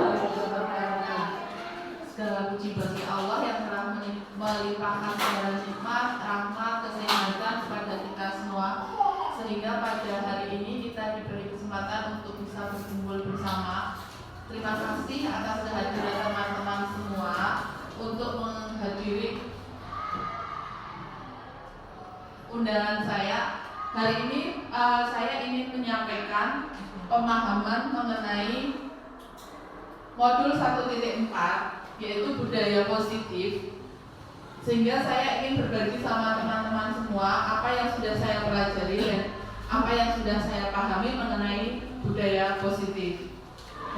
warahmatullahi wabarakatuh. Segala puji bagi Allah yang telah melimpahkan segala nikmat, rahmat, kesehatan kepada kita semua, sehingga pada hari ini kita diberi kesempatan untuk bisa berkumpul bersama. Terima kasih atas kehadiran teman-teman semua untuk menghadiri undangan saya. Hari ini saya ingin menyampaikan pemahaman mengenai modul 1.4, yaitu budaya positif, sehingga saya ingin berbagi sama teman-teman semua apa yang sudah saya pelajari dan apa yang sudah saya pahami mengenai budaya positif.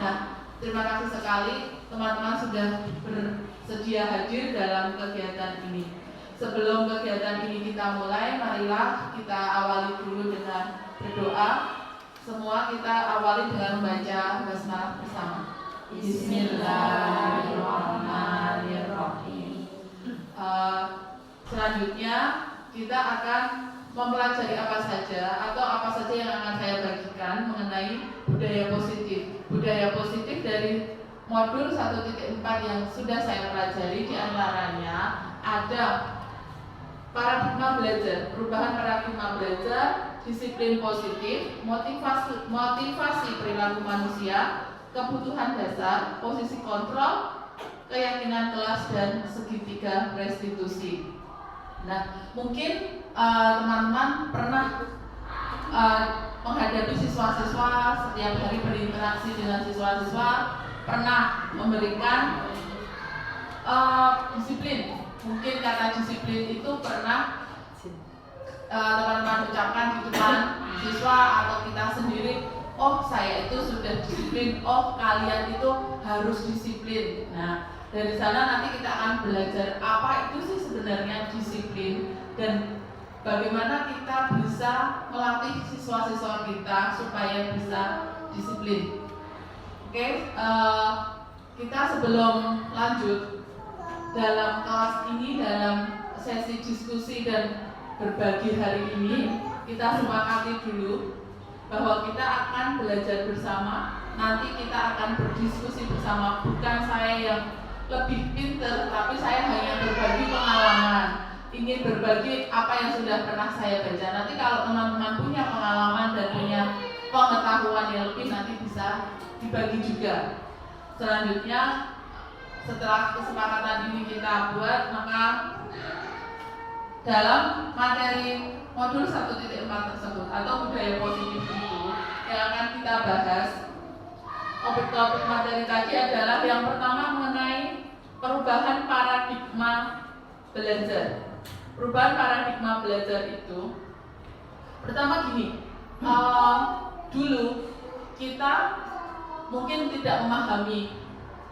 Nah, terima kasih sekali teman-teman sudah bersedia hadir dalam kegiatan ini. Sebelum kegiatan ini kita mulai, marilah kita awali dulu dengan berdoa. Semua kita awali dengan membaca basmalah bersama. Bismillahirrahmanirrahim. Selanjutnya kita akan mempelajari apa saja atau apa saja yang akan saya bagikan mengenai budaya positif. Budaya positif dari modul 1.4 yang sudah saya pelajari, di antaranya ada paradigma belajar, perubahan paradigma belajar, disiplin positif, motivasi perilaku manusia, kebutuhan dasar, posisi kontrol, keyakinan kelas, dan segitiga restitusi. Nah, mungkin teman-teman pernah menghadapi siswa-siswa, setiap hari berinteraksi dengan siswa-siswa, pernah memberikan disiplin. Mungkin kata disiplin itu pernah teman-teman ucapkan di depan siswa atau kita sendiri. Oh, saya itu sudah disiplin. Oh, kalian itu harus disiplin. Nah, dari sana nanti kita akan belajar apa itu sih sebenarnya disiplin dan bagaimana kita bisa melatih siswa-siswa kita supaya bisa disiplin. Oke, kita sebelum lanjut dalam kelas ini, dalam sesi diskusi dan berbagi hari ini, kita sepakati dulu bahwa kita akan belajar bersama. Nanti kita akan berdiskusi bersama. Bukan saya yang lebih pintar, tapi saya hanya berbagi pengalaman, ingin berbagi apa yang sudah pernah saya baca. Nanti kalau teman-teman punya pengalaman dan punya pengetahuan yang lebih, nanti bisa dibagi juga. Selanjutnya, setelah kesepakatan ini kita buat, maka dalam materi modul 1.4 tersebut atau budaya positif itu yang akan kita bahas, topik-topik materi tadi adalah yang pertama mengenai perubahan paradigma belajar. Perubahan paradigma belajar itu pertama gini, dulu kita mungkin tidak memahami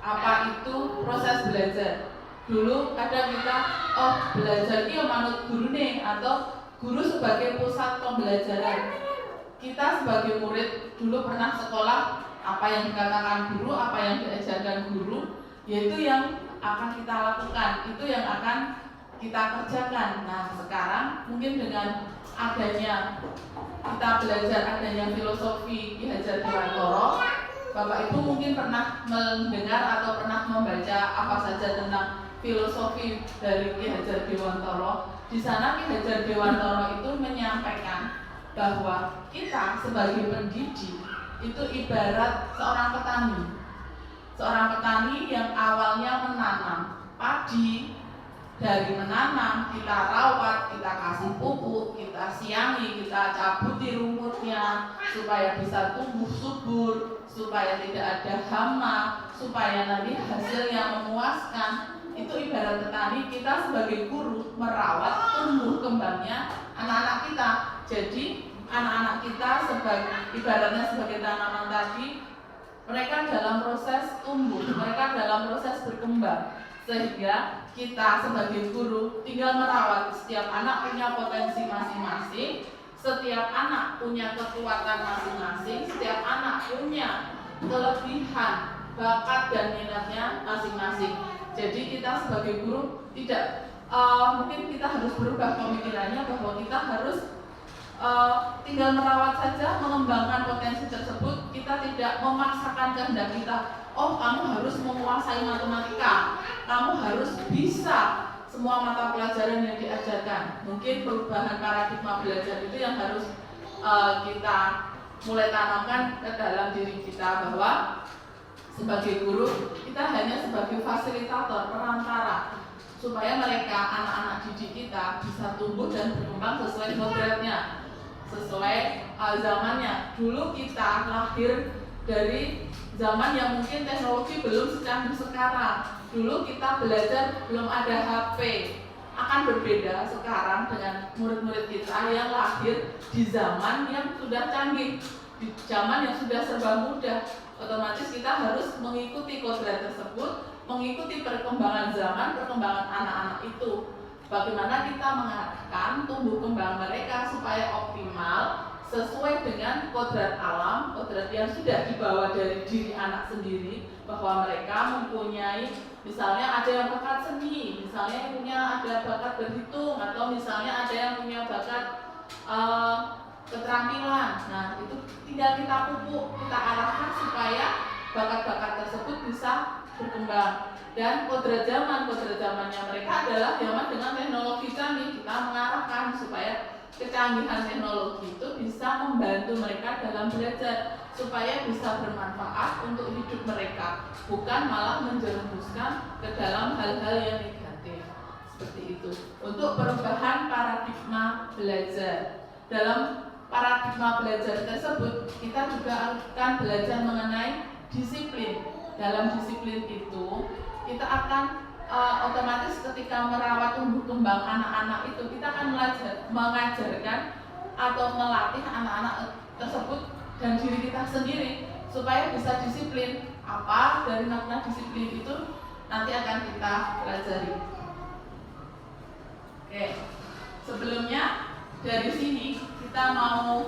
apa itu proses belajar. Dulu kadang kita, oh belajar ini manut guru nih, atau guru sebagai pusat pembelajaran. Kita sebagai murid dulu pernah sekolah, apa yang dikatakan guru, apa yang diajarkan guru, yaitu yang akan kita lakukan, itu yang akan kita kerjakan. Nah, sekarang mungkin dengan adanya kita belajar adanya filosofi Ki Hajar Dewantara, Bapak Ibu mungkin pernah mendengar atau pernah membaca apa saja tentang filosofi dari Ki Hajar Dewantara. Di sana Ki Hajar Dewantara itu menyampaikan bahwa kita sebagai pendidik itu ibarat seorang petani. Seorang petani yang awalnya menanam padi. Dari menanam, kita rawat, kita kasih pupuk, kita siangi, kita cabuti rumputnya supaya bisa tumbuh subur, supaya tidak ada hama, supaya nanti hasil yang memuaskan. Itu ibarat petani, kita sebagai guru merawat tumbuh kembangnya anak-anak kita. Jadi anak-anak kita ibaratnya sebagai tanaman tadi, mereka dalam proses tumbuh, mereka dalam proses berkembang. Sehingga kita sebagai guru tinggal merawat. Setiap anak punya potensi masing-masing, setiap anak punya kekuatan masing-masing, setiap anak punya kelebihan, bakat dan minatnya masing-masing. Jadi kita sebagai guru tidak mungkin kita harus berubah pemikirannya bahwa kita harus tinggal merawat saja, mengembangkan potensi tersebut. Kita tidak tidak memaksakan kehendak kita. Oh, kamu harus menguasai matematika, kamu harus bisa semua mata pelajaran yang diajarkan. Mungkin perubahan paradigma belajar itu yang harus kita mulai tanamkan ke dalam diri kita, bahwa sebagai guru kita hanya sebagai fasilitator, perantara, supaya mereka, anak-anak didik kita, bisa tumbuh dan berkembang sesuai kodratnya, sesuai zamannya. Dulu kita lahir dari zaman yang mungkin teknologi belum secanggih sekarang. Dulu kita belajar belum ada HP. Akan berbeda sekarang dengan murid-murid kita yang lahir di zaman yang sudah canggih, di zaman yang sudah serba mudah. Otomatis kita harus mengikuti kodrat tersebut, mengikuti perkembangan zaman, perkembangan anak-anak itu. Bagaimana kita mengarahkan tumbuh kembang mereka supaya optimal, sesuai dengan kodrat alam, kodrat yang sudah dibawa dari diri anak sendiri, bahwa mereka mempunyai, misalnya ada yang bakat seni, misalnya yang punya ada bakat berhitung, atau misalnya ada yang punya bakat keterampilan. Nah, itu tinggal kita pupuk, kita arahkan supaya bakat-bakat tersebut bisa berkembang. Dan kodrat zamannya mereka adalah zaman dengan teknologi canggih. Kita mengarahkan supaya kecanggihan teknologi itu bisa membantu mereka dalam belajar, supaya bisa bermanfaat untuk hidup mereka, bukan malah menjerumuskan ke dalam hal-hal yang negatif. Seperti itu. Untuk perubahan paradigma belajar. Dalam paradigma belajar tersebut, kita juga akan belajar mengenai disiplin. Dalam disiplin itu, kita akan otomatis ketika merawat tumbuh kembang anak-anak itu, kita akan mengajarkan atau melatih anak-anak tersebut dan diri kita sendiri supaya bisa disiplin. Apa dari makna disiplin itu nanti akan kita pelajari. Oke, sebelumnya dari sini kita mau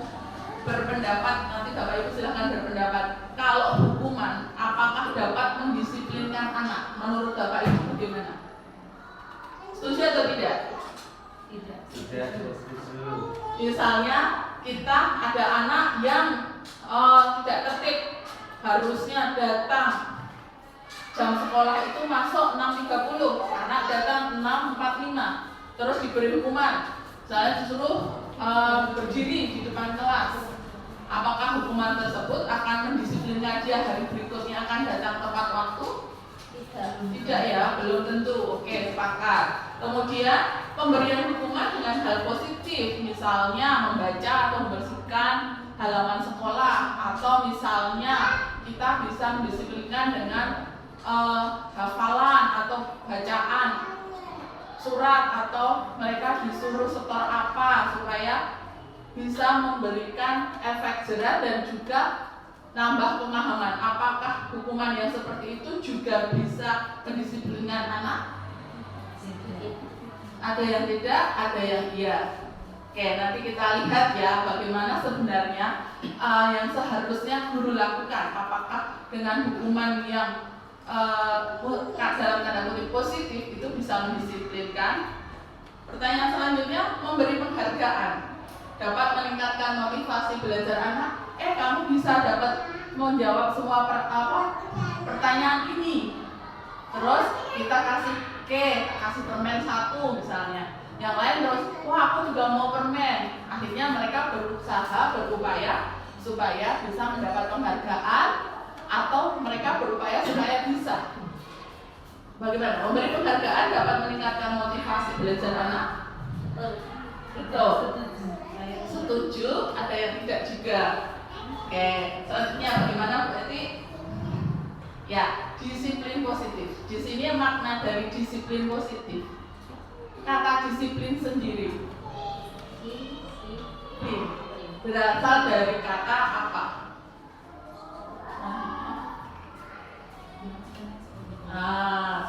berpendapat, nanti Bapak Ibu silahkan berpendapat. Kalau hukuman, apakah dapat mendisiplinkan anak? Menurut Bapak Ibu bagaimana? Setuju atau tidak? Tidak. Setuju. Misalnya kita ada anak yang tidak tertib, harusnya datang jam sekolah itu masuk 6.30, anak datang 6.45, terus diberi hukuman. Saya disuruh berdiri di depan kelas. Apakah hukuman tersebut akan mendisiplinkan dia hari berikutnya akan datang tepat waktu? Tidak ya, belum tentu. Oke, sepakat. Kemudian pemberian hukuman dengan hal positif, misalnya membaca atau membersihkan halaman sekolah, atau misalnya kita bisa mendisiplinkan dengan hafalan atau bacaan surat, atau mereka disuruh setor apa supaya bisa memberikan efek jerah dan juga nambah pemahaman. Apakah hukuman yang seperti itu juga bisa mendisiplinkan anak? Ada yang tidak, ada yang iya. Oke, nanti kita lihat ya bagaimana sebenarnya yang seharusnya guru lakukan. Apakah dengan hukuman yang dalam tanda kutip positif itu bisa mendisiplinkan? Pertanyaan selanjutnya, memberi penghargaan dapat meningkatkan motivasi belajar anak. Kamu bisa dapat menjawab semua pertanyaan ini. Terus kita kasih kasih permen 1 misalnya. Yang lain terus, wah aku juga mau permen. Akhirnya mereka berusaha, berupaya supaya bisa mendapat penghargaan, atau mereka berupaya supaya bisa. Bagaimana? Memberi penghargaan dapat meningkatkan motivasi belajar anak? Betul. Setuju, ada yang tidak juga. Oke, selanjutnya bagaimana berarti? Ya, disiplin positif. Di sini makna dari disiplin positif. Kata disiplin sendiri berasal dari kata apa?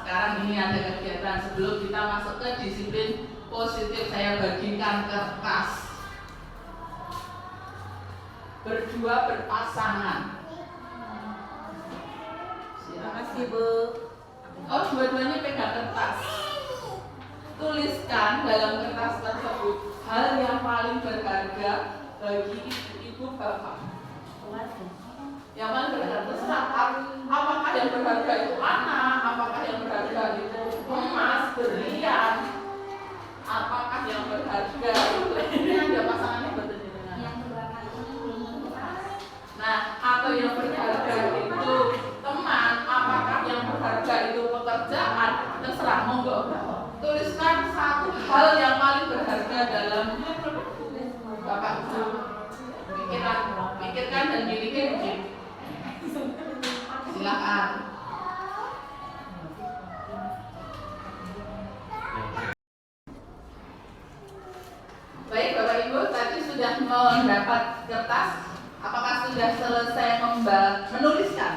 Sekarang ini ada kegiatan sebelum kita masuk ke disiplin positif. Saya bagikan kertas. Berdua berpasangan. Terima kasih Bu. Oh, dua-duanya pegang kertas. Tuliskan dalam kertas tersebut hal yang paling berharga bagi ibu bapak. Yang paling berharga itu anak, apakah yang berharga itu emas, berlian, apakah yang berharga itu ini ada pasangannya betul dengan nah, atau yang berharga itu teman, apakah yang berharga itu pekerjaan, terserah, monggo. Tuliskan satu hal yang paling berharga dalam Bapak Ibu. Pikirkan dan miliki mungkin. Silakan. Baik Bapak Ibu, tadi sudah mendapat kertas. Apakah sudah selesai menuliskan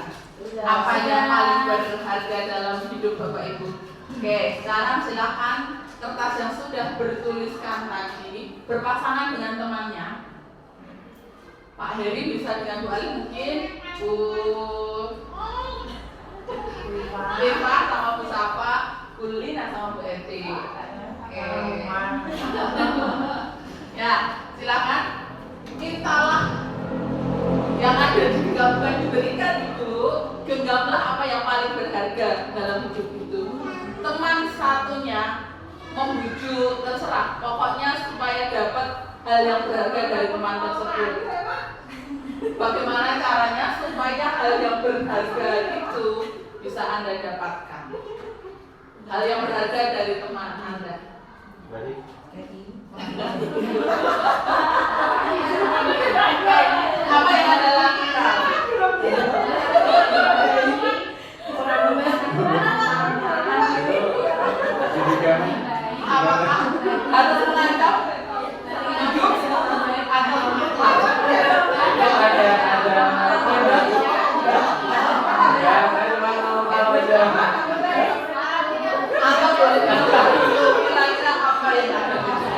apa yang paling berharga dalam hidup Bapak Ibu? Oke, sekarang silakan kertas yang sudah bertuliskan tadi berpasangan dengan temannya. Pak Heri bisa dengan Bu Ali mungkin, Bu Eva sama Bu Safa, Bu Lina sama Bu Eti. Oke. Ya, silakan. Mintalah yang ada di genggaman diberikan itu, genggamlah apa yang paling berharga dalam hidup itu. Teman satunya membujuk, terserah, pokoknya supaya dapat hal yang berharga dari teman tersebut. Bagaimana caranya supaya hal yang berharga itu bisa Anda dapatkan? Hal yang berharga dari teman Anda. Apa yang Anda lakukan? Apakah harus mengancam hidup atau kira-kira apa yang ada di sana?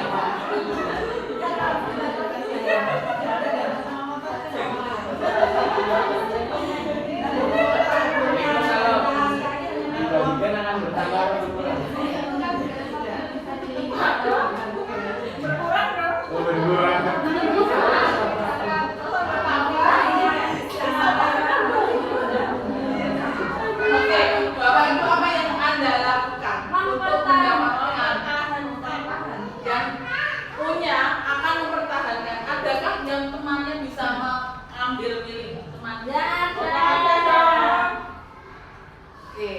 Dibagikan akan bertambah. Berkurang. Oke, Bapak Ibu, apa yang Anda lakukan untuk mendapatkan yang punya akan mempertahankan? Adakah yang temannya bisa mengambil milik temannya? Oke,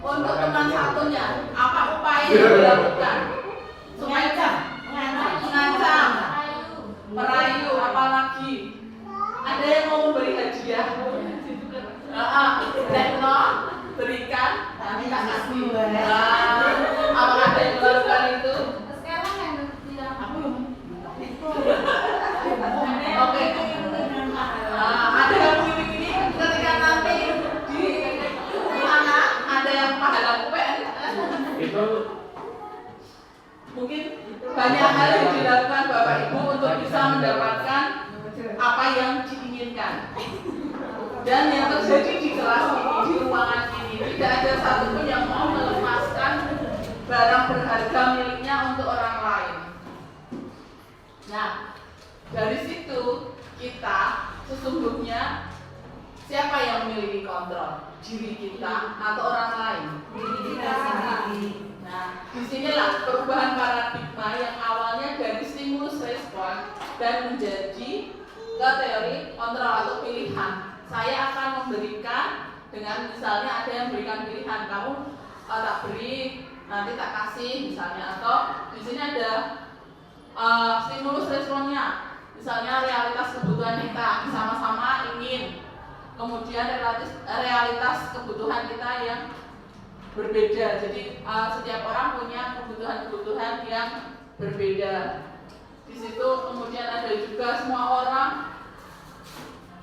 untuk teman satunya, apa upaya yang dilakukan? Supaya mengancam, merayu, apalagi ada yang mau memberi hadiah. Berikan, nanti tak kasih. Apakah ada yang melakukan itu? Sekarang yang tidak Oke. Ada yang begini ketika nanti di sana ada yang pahala UPN. Itu Mungkin banyak hal yang dilakukan Bapak Ibu untuk bisa mendapatkan apa yang diinginkan. Dan yang terjadi di kelas ini, di ruangan ini, tidak ada satupun yang mau melepaskan barang berharga miliknya untuk orang lain. Nah, dari situ kita sesungguhnya siapa yang memiliki kontrol? Diri kita atau orang lain? diri kita sendiri. Nah, disinilah perubahan paradigma yang awalnya dari stimulus respon dan menjadi ke teori kontrol atau pilihan. Saya akan memberikan dengan misalnya ada yang berikan pilihan, kamu tak beri, nanti tak kasih misalnya, atau di sini ada stimulus responnya, misalnya realitas kebutuhan kita sama-sama ingin, kemudian realitas kebutuhan kita yang berbeda. Jadi setiap orang punya kebutuhan-kebutuhan yang berbeda. Di situ kemudian ada juga semua orang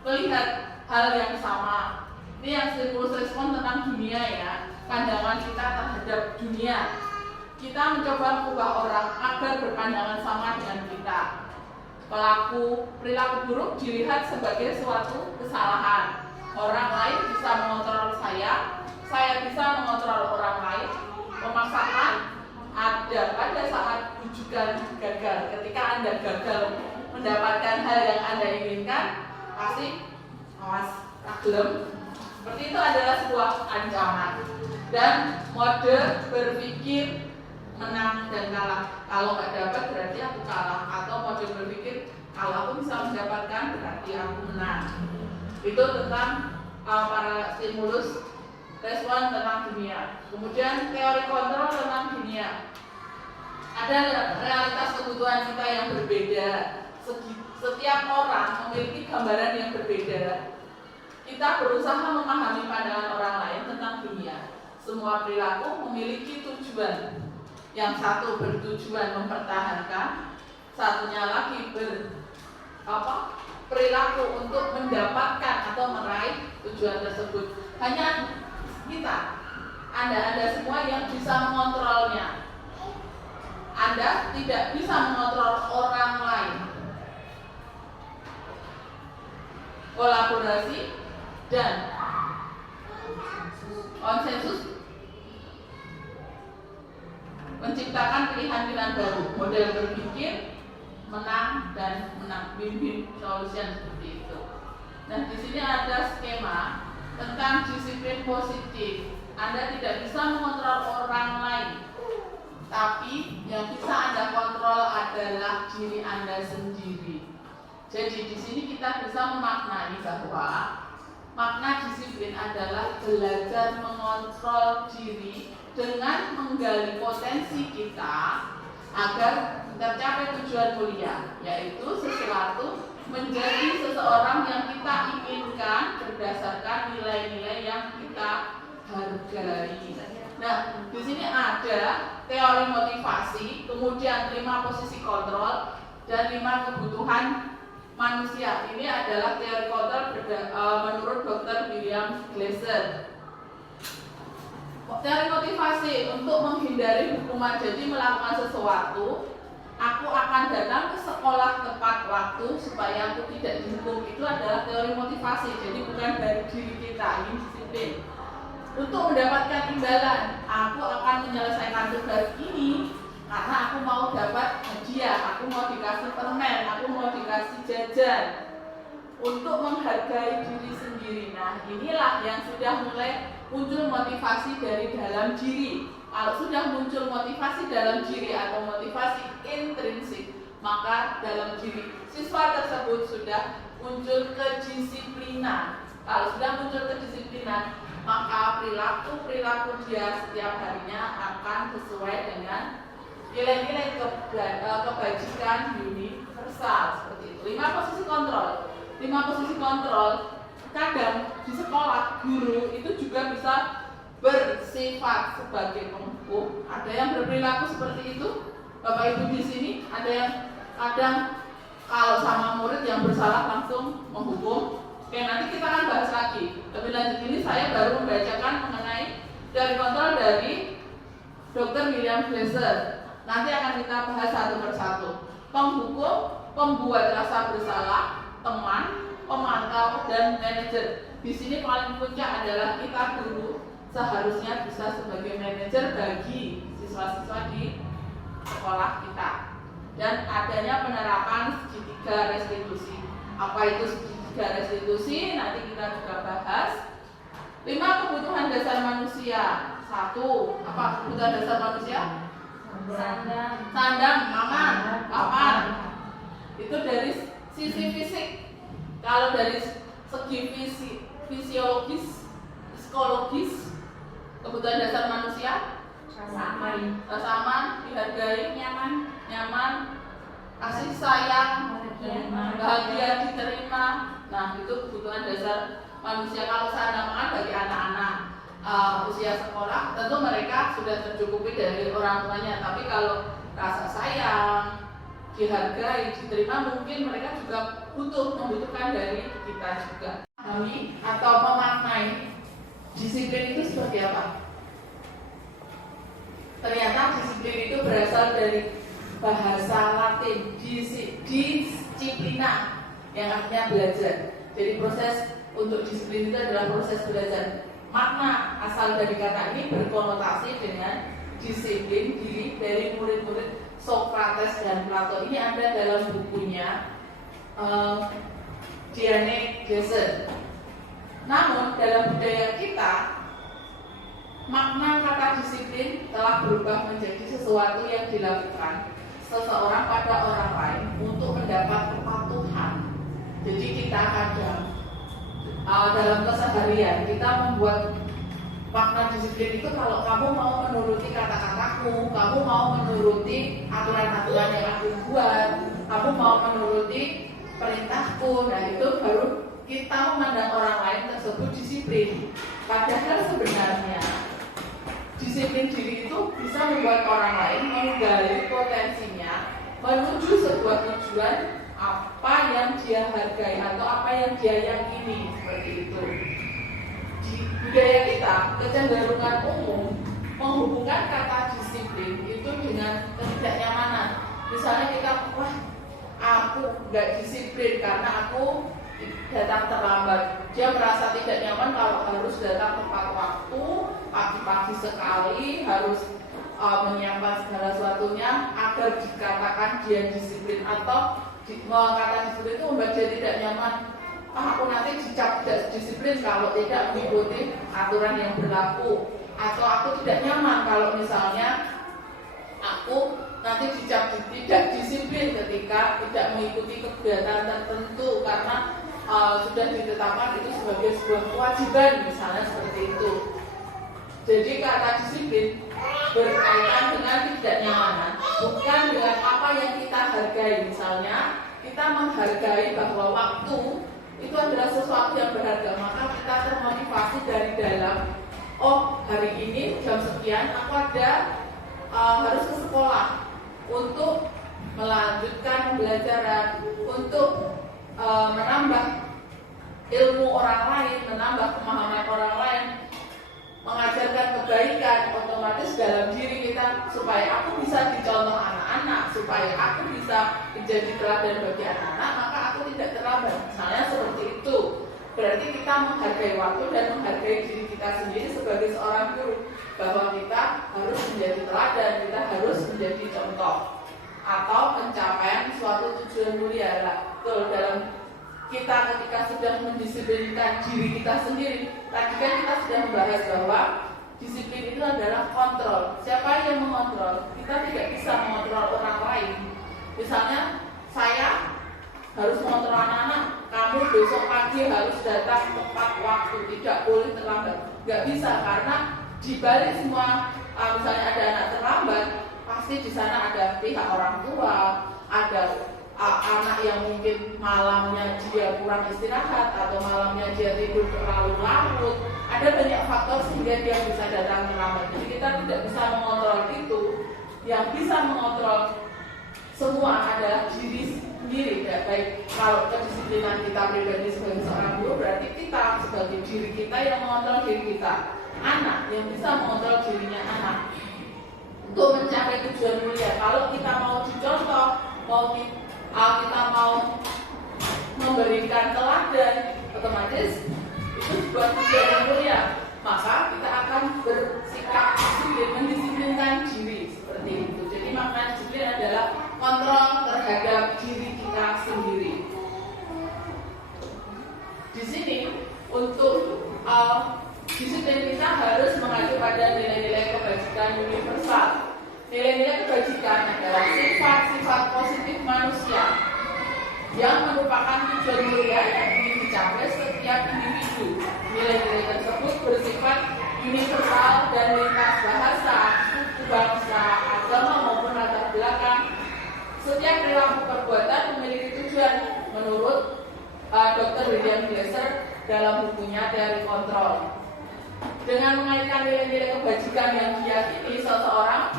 melihat hal yang sama. Ini yang stimulus respon tentang dunia ya, pandangan kita terhadap dunia. Kita mencoba mengubah orang agar berpandangan sama dengan kita. Perilaku buruk dilihat sebagai suatu kesalahan. Orang lain bisa mengontrol saya bisa mengontrol orang lain. Memaksakan ada pada saat bujukan gagal. Ketika Anda gagal mendapatkan hal yang Anda inginkan, pasti awas, gelem, Seperti itu adalah sebuah ancaman. Dan mode berpikir menang dan kalah. Kalau nggak dapat berarti aku kalah. Atau mode berpikir kalau aku bisa mendapatkan berarti aku menang. Itu tentang para stimulus, respon tentang dunia. Kemudian teori kontrol tentang dunia. Ada realitas kebutuhan kita yang berbeda. Setiap orang memiliki gambaran yang berbeda. Kita berusaha memahami pandangan orang lain tentang dunia. Semua perilaku memiliki tujuan. Yang satu bertujuan mempertahankan, satunya lagi perilaku untuk mendapatkan atau meraih tujuan tersebut. Hanya kita, Anda semua yang bisa mengontrolnya. Anda tidak bisa mengontrol orang lain. Kolaborasi dan konsensus menciptakan pilihan-pilihan baru, model berpikir menang dan menang, win-win solution seperti itu. Nah, di sini ada skema tentang disiplin positif. Anda tidak bisa mengontrol orang lain, tapi yang bisa Anda kontrol adalah diri Anda sendiri. Jadi di sini kita bisa memaknai bahwa makna disiplin adalah belajar mengontrol diri dengan menggali potensi kita agar tercapai tujuan mulia, yaitu sesuatu menjadi seseorang yang kita inginkan berdasarkan nilai-nilai yang kita hargai. Nah, di sini ada teori motivasi, kemudian 5 posisi kontrol dan 5 kebutuhan manusia. Ini adalah teori kontrol menurut Dr. William Glasser. Teori motivasi untuk menghindari hukuman, jadi melakukan sesuatu, aku akan datang ke sekolah tepat waktu supaya aku tidak dihukum. Itu adalah teori motivasi, jadi bukan dari diri kita, ini disiplin. Untuk mendapatkan imbalan, aku akan menyelesaikan tugas ini karena aku mau dapat hadiah, aku mau dikasih permen, aku mau dikasih jajan. Untuk menghargai diri sendiri. Nah, inilah yang sudah mulai muncul motivasi dari dalam diri. Kalau sudah muncul motivasi dalam diri atau motivasi intrinsik, maka dalam diri siswa tersebut sudah muncul kedisiplinan. Kalau sudah muncul kedisiplinan, maka perilaku dia setiap harinya akan sesuai dengan nilai-nilai kebajikan universal seperti itu. 5 posisi kontrol. 5 posisi kontrol, kadang di sekolah guru itu juga bisa bersifat sebagai penghukum. Ada yang berperilaku seperti itu. Bapak Ibu di sini ada yang kadang kalau sama murid yang bersalah langsung menghukum. Oke, nanti kita akan bahas lagi. Lebih lanjut ini saya baru membacakan mengenai teori kontrol dari Dr. William Glasser. Nanti akan kita bahas satu persatu. Penghukum, pembuat rasa bersalah, teman, pemantau, dan manajer. Di sini paling puncak adalah kita guru seharusnya bisa sebagai manajer bagi siswa-siswa di sekolah kita. Dan adanya penerapan segitiga restitusi. Apa itu segitiga restitusi? Nanti kita juga bahas. 5 kebutuhan dasar manusia. 1. Apa kebutuhan dasar manusia? Sandang, makan, papan. Itu dari sisi fisik. Kalau dari segi fisiologis, psikologis, kebutuhan dasar manusia rasa aman, dihargai, nyaman, kasih sayang, bahagia diterima. Nah, itu kebutuhan dasar manusia. Kalau sandang makan bagi anak-anak usia sekolah, tentu mereka sudah tercukupi dari orang tuanya. Tapi kalau rasa sayang, dihargai, diterima, mungkin mereka juga membutuhkan dari kita juga. Kami atau memaknai disiplin itu seperti apa? Ternyata disiplin itu berasal dari bahasa Latin disciplina, yang artinya belajar. Jadi proses untuk disiplin itu adalah proses belajar. Makna asal dari kata ini berkonotasi dengan disiplin diri dari murid-murid Socrates dan Plato. Ini ada dalam bukunya Diane Glasser. Namun dalam dalam budaya kita, makna kata disiplin telah berubah menjadi sesuatu yang dilakukan seseorang pada orang lain untuk mendapat kepatuhan. Jadi kita kadang dalam keseharian kita membuat makna disiplin itu kalau kamu mau menuruti kata-kataku, kamu mau menuruti aturan-aturan yang aku buat, kamu mau menuruti perintahku, nah itu baru kita memandang orang lain tersebut disiplin. Padahal sebenarnya disiplin diri itu bisa membuat orang lain menggali potensinya menuju sebuah tujuan apa yang dia hargai atau apa yang dia yakini, seperti itu. Di budaya kita, kecenderungan umum menghubungkan kata disiplin itu dengan ketidaknyamanan. Misalnya kita, wah, aku nggak disiplin karena aku datang terlambat. Dia merasa tidak nyaman kalau harus datang tepat waktu, pagi-pagi sekali, harus menyiapkan segala sesuatunya agar dikatakan dia disiplin, atau kata disiplin itu membuat dia tidak nyaman. Aku nanti dicap tidak disiplin kalau tidak mengikuti aturan yang berlaku, atau aku tidak nyaman kalau misalnya aku nanti dicap tidak disiplin ketika tidak mengikuti kegiatan tertentu karena sudah ditetapkan itu sebagai sebuah kewajiban, misalnya seperti itu. Jadi kata disiplin berkaitan dengan ketidaknyamanan, bukan dengan apa yang kita hargai. Misalnya kita menghargai bahwa waktu itu adalah sesuatu yang berharga, maka kita termotivasi dari dalam. Oh, hari ini jam sekian aku ada harus ke sekolah untuk melanjutkan pembelajaran, untuk menambah ilmu orang lain, menambah pemahaman orang lain, mengajarkan kebaikan. Otomatis dalam diri kita, supaya aku bisa dicontoh anak-anak, supaya aku bisa menjadi teladan bagi anak-anak, maka aku tidak terlambat. Misalnya seperti itu. Berarti kita menghargai waktu dan menghargai diri kita sendiri sebagai seorang guru, bahwa kita harus menjadi teladan, kita harus menjadi contoh atau pencapaian suatu tujuan mulia. Betul, dalam kita ketika sudah mendisiplinkan diri kita sendiri, tadi kan kita sudah membahas bahwa disiplin itu adalah kontrol. Siapa yang mengontrol? Kita tidak bisa mengontrol orang lain. Misalnya saya harus mengontrol anak-anak, kamu besok pagi harus datang tepat waktu, tidak boleh terlambat. Gak bisa, karena di balik semua misalnya ada anak terlambat, pasti di sana ada pihak orang tua, ada anak yang mungkin malamnya dia kurang istirahat atau malamnya dia tidur terlalu larut. Ada banyak faktor sehingga dia bisa datang terlambat. Jadi kita tidak bisa mengontrol itu. Yang bisa mengontrol semua adalah diri sendiri. Ya, baik kalau kedisiplinan kita pribadi sebagai seorang guru, berarti kita sebagai diri kita yang mengontrol diri kita. Anak yang bisa mengontrol dirinya anak untuk mencapai tujuan mulia. Kalau kita mau dicontoh, kita mau memberikan teladan, otomatis itu sebuah tujuan yang mulia. Maka kita akan bersikap disiplin, mendisiplinkan diri seperti itu. Jadi makna disiplin adalah kontrol terhadap diri kita sendiri. Di sini untuk disiplin kita harus mengacu pada nilai-nilai kebajikan universal. Nilai-nilai kebajikan adalah sifat-sifat positif manusia yang merupakan tujuan mulia yang ingin dicapai setiap individu. Nilai-nilai tersebut bersifat universal dan lintas bahasa, suku, bangsa, agama maupun latar belakang. Setiap perilaku perbuatan memiliki tujuan menurut Dr. William Glasser dalam bukunya Teori Kontrol. Dengan mengaitkan nilai-nilai kebajikan yang diyakini seseorang,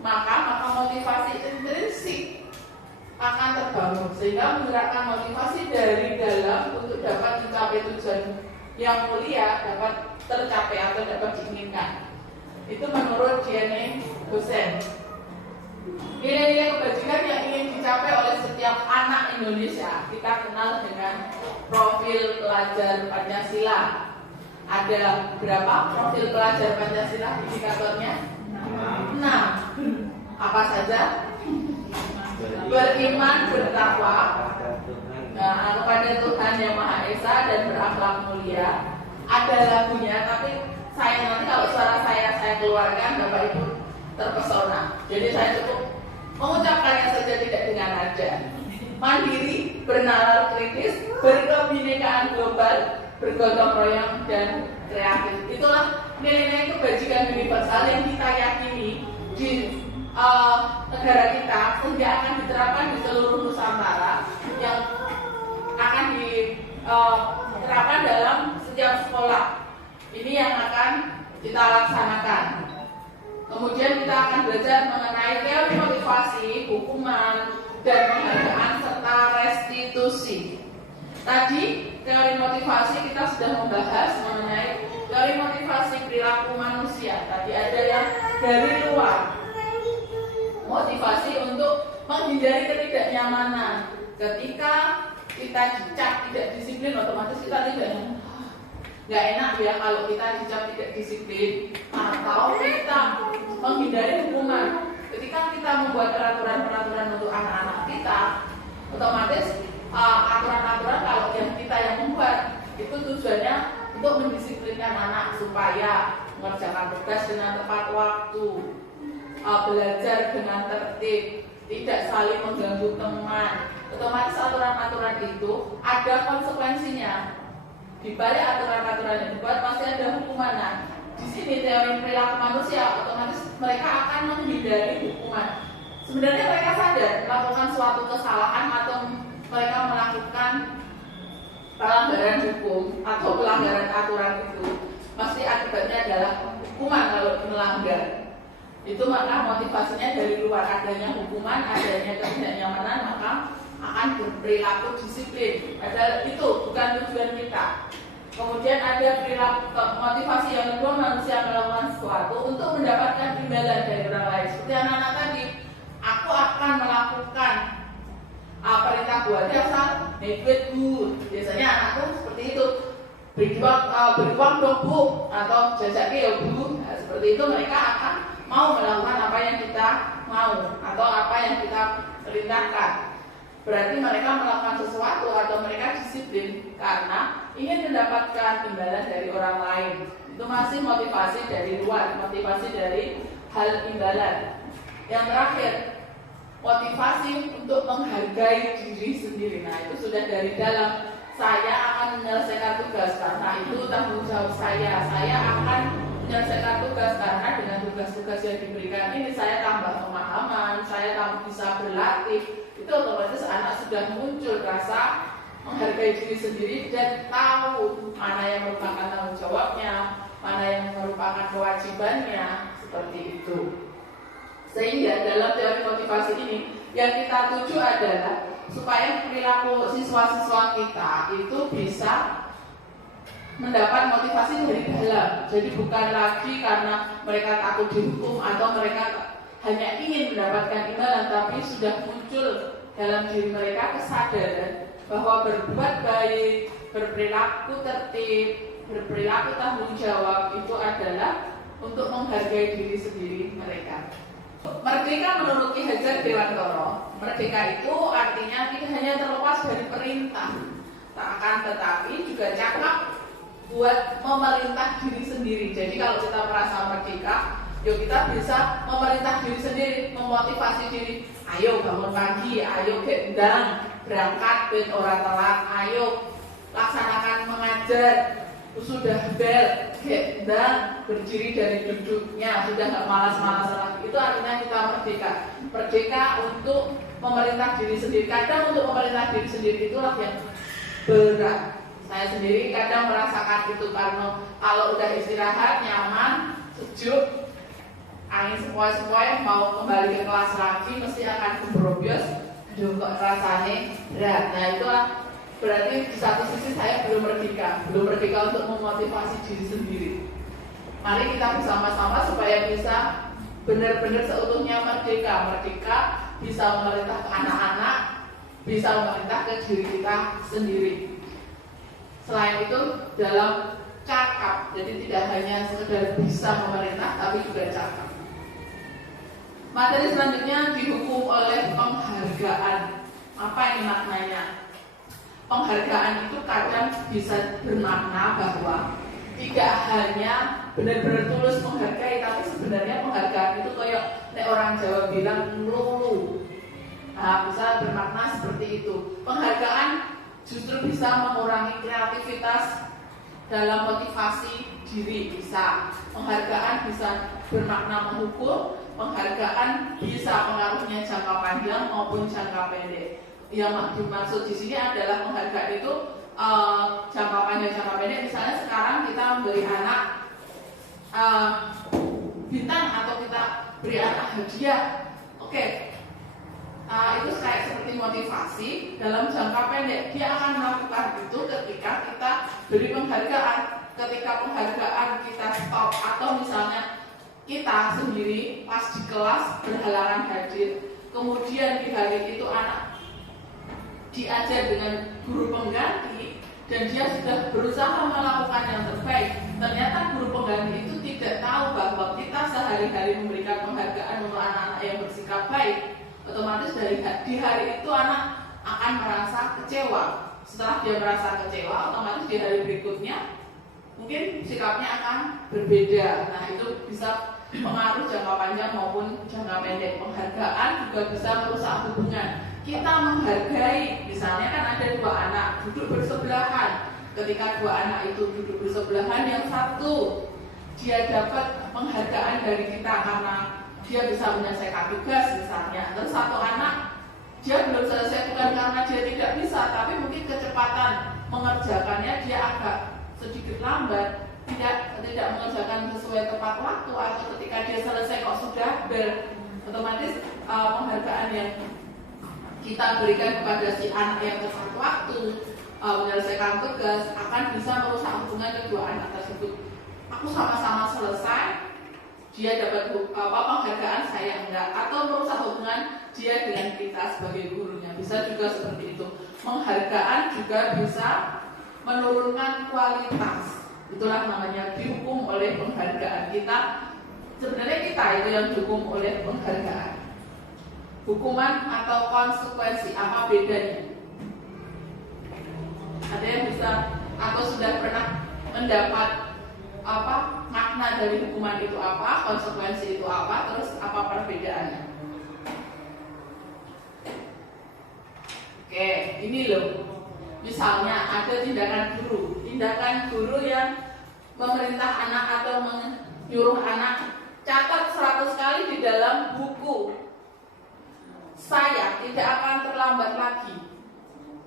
maka motivasi intrinsik akan terbangun sehingga menggerakkan motivasi dari dalam untuk dapat mencapai tujuan yang mulia dapat tercapai atau dapat diinginkan. Itu menurut Jenny Dosen. Nilai-nilai kebajikan yang ingin dicapai oleh setiap anak Indonesia kita kenal dengan profil pelajar Pancasila. Ada berapa profil pelajar Pancasila indikatornya? 6. Apa saja? Beriman, bertakwa kepada Tuhan Yang Maha Esa dan berakhlak mulia, ada lagunya, tapi saya nanti kalau suara saya keluarkan, Bapak Ibu terpesona. Jadi saya cukup mengucapkannya saja tidak dengan nada. Mandiri, bernalar kritis, berkebinekaan global, bergotong royong dan kreatif. Itulah nilai-nilai kebajikan universal yang kita yakini di negara kita, sehingga akan diterapkan di seluruh Nusantara, yang akan diterapkan dalam setiap sekolah. Ini yang akan kita laksanakan. Kemudian kita akan belajar mengenai teori motivasi, hukuman, dan penghargaan serta restitusi. Tadi teori motivasi kita sudah membahas mengenai teori motivasi perilaku manusia. Tadi ada yang dari luar, motivasi untuk menghindari ketidaknyamanan. Ketika kita dicap tidak disiplin, otomatis kita tidak nyaman. Nggak enak ya kalau kita dicap tidak disiplin, atau kita menghindari hukuman. Ketika kita membuat peraturan-peraturan untuk anak-anak kita, otomatis aturan-aturan kalau yang kita yang membuat itu tujuannya untuk mendisiplinkan anak supaya mengerjakan tugas dengan tepat waktu, belajar dengan tertib, tidak saling mengganggu teman. Otomatis aturan-aturan itu ada konsekuensinya. Di balik aturan-aturan yang dibuat pasti ada hukuman. Nah, di sini teori perilaku manusia, otomatis mereka akan menghindari hukuman. Sebenarnya mereka sadar melakukan suatu kesalahan atau mereka melakukan pelanggaran hukum atau pelanggaran aturan itu, pasti akibatnya adalah hukuman kalau melanggar. Itu maka motivasinya dari luar, adanya hukuman, adanya ketidaknyamanan, maka akan berperilaku disiplin. Padahal itu bukan tujuan kita. Kemudian ada perilaku motivasi yang kedua, manusia melakukan sesuatu untuk mendapatkan imbalan dari orang lain. Seperti anak-anak tadi, aku akan melakukan perintah buat asal make duit bu. Biasanya anakku seperti itu, beri uang dong bu, atau jajaki ya bu. Nah, seperti itu mereka akan mau melakukan apa yang kita mau atau apa yang kita perintahkan. Berarti mereka melakukan sesuatu atau mereka disiplin karena ingin mendapatkan imbalan dari orang lain. Itu masih motivasi dari luar, motivasi dari hal imbalan. Yang terakhir, motivasi untuk menghargai diri sendiri. Nah, itu sudah dari dalam. Saya akan menyelesaikan tugas karena itu tanggung jawab saya. Saya akan menyelesaikan tugas karena dengan tugas-tugas yang diberikan ini saya tambah pemahaman, saya bisa berlatih. Itu otomatis anak sudah muncul rasa menghargai diri sendiri dan tahu mana yang merupakan tanggung jawabnya, mana yang merupakan kewajibannya, seperti itu. Sehingga dalam teori motivasi ini yang kita tuju adalah supaya perilaku siswa-siswa kita itu bisa mendapat motivasi dari dalam. Jadi bukan lagi karena mereka takut dihukum atau mereka hanya ingin mendapatkan imbalan, tapi sudah muncul dalam diri mereka kesadaran bahwa berbuat baik, berperilaku tertib, berperilaku tanggung jawab itu adalah untuk menghargai diri sendiri mereka. Merdeka menurut Ki Hajar Dewantara, merdeka itu artinya kita hanya terlepas dari perintah, akan tetapi juga cakap buat memerintah diri sendiri. Jadi kalau kita merasa merdeka, yuk kita bisa memerintah diri sendiri, memotivasi diri. Ayo bangun pagi, ayo gendang, berangkat ben ora telat, ayo laksanakan mengajar, sudah bel, gendang, berdiri dari duduknya, sudah nggak malas-malasan lagi. Itu artinya kita merdeka. Merdeka untuk memerintah diri sendiri. Kadang untuk memerintah diri sendiri itulah yang berat. Saya sendiri kadang merasakan itu karena kalau udah istirahat nyaman, sejuk, angin sepoi-sepoi mau kembali ke kelas lagi mesti akan kebrobios. Aduh kok rasanya berat. Nah itulah berarti di satu sisi saya belum merdeka untuk memotivasi diri sendiri. Mari kita bersama-sama supaya bisa benar-benar seutuhnya merdeka bisa memerintah ke anak-anak, bisa memerintah ke diri kita sendiri. Selain itu dalam cakap, jadi tidak hanya sekedar bisa memerintah tapi juga cakap. Materi selanjutnya dihukum oleh penghargaan. Apa ini maknanya? Penghargaan itu kadang bisa bermakna bahwa tidak hanya benar-benar tulus menghargai, tapi sebenarnya penghargaan itu kayak nek orang Jawa bilang nglulu. Nah, bisa bermakna seperti itu. Penghargaan justru bisa mengurangi kreativitas dalam motivasi diri bisa. Penghargaan bisa bermakna menghukum. Penghargaan bisa pengaruhnya jangka panjang maupun jangka pendek. Yang dimaksud di sini adalah penghargaan itu jangka panjang jangka pendek. Misalnya sekarang kita memberi anak bintang atau kita beri anak hadiah. Oke. Itu kayak seperti motivasi dalam jangka pendek. Dia akan melakukan itu ketika kita beri penghargaan. Ketika penghargaan kita stop, atau misalnya kita sendiri pas di kelas berhalangan hadir, kemudian di hari itu anak diajar dengan guru pengganti dan dia sudah berusaha melakukan yang terbaik. Ternyata guru pengganti itu tidak tahu bahwa kita sehari-hari memberikan penghargaan untuk anak-anak yang bersikap baik. Otomatis di hari itu anak akan merasa kecewa. Setelah dia merasa kecewa, otomatis di hari berikutnya mungkin sikapnya akan berbeda. Nah, itu bisa pengaruh jangka panjang maupun jangka pendek. Penghargaan juga bisa merusak hubungan. Kita menghargai, misalnya kan ada dua anak duduk bersebelahan. Ketika dua anak itu duduk bersebelahan, yang satu dia dapat penghargaan dari kita karena dia bisa menyelesaikan tugas misalnya. Terus satu anak dia belum selesai bukan karena dia tidak bisa, tapi mungkin kecepatan mengerjakannya dia agak sedikit lambat, tidak mengerjakan sesuai tepat waktu, atau ketika dia selesai kok sudah otomatis penghargaan yang kita berikan kepada si anak yang tepat waktu menyelesaikan tugas akan bisa merusak hubungan kedua anak tersebut. Aku sama-sama selesai, dia dapat penghargaan, saya enggak, atau merusak hubungan dia dengan kita sebagai gurunya. Bisa juga seperti itu. Penghargaan juga bisa menurunkan kualitas. Itulah namanya dihukum oleh penghargaan. Sebenarnya kita itu yang dihukum oleh penghargaan. Hukuman atau konsekuensi, apa bedanya? Ada yang bisa atau sudah pernah mendapat makna dari hukuman itu apa, konsekuensi itu apa, terus apa perbedaannya? Oke, ini loh. Misalnya ada tindakan guru yang memerintah anak atau menyuruh anak catat 100 kali di dalam buku. Saya tidak akan terlambat lagi.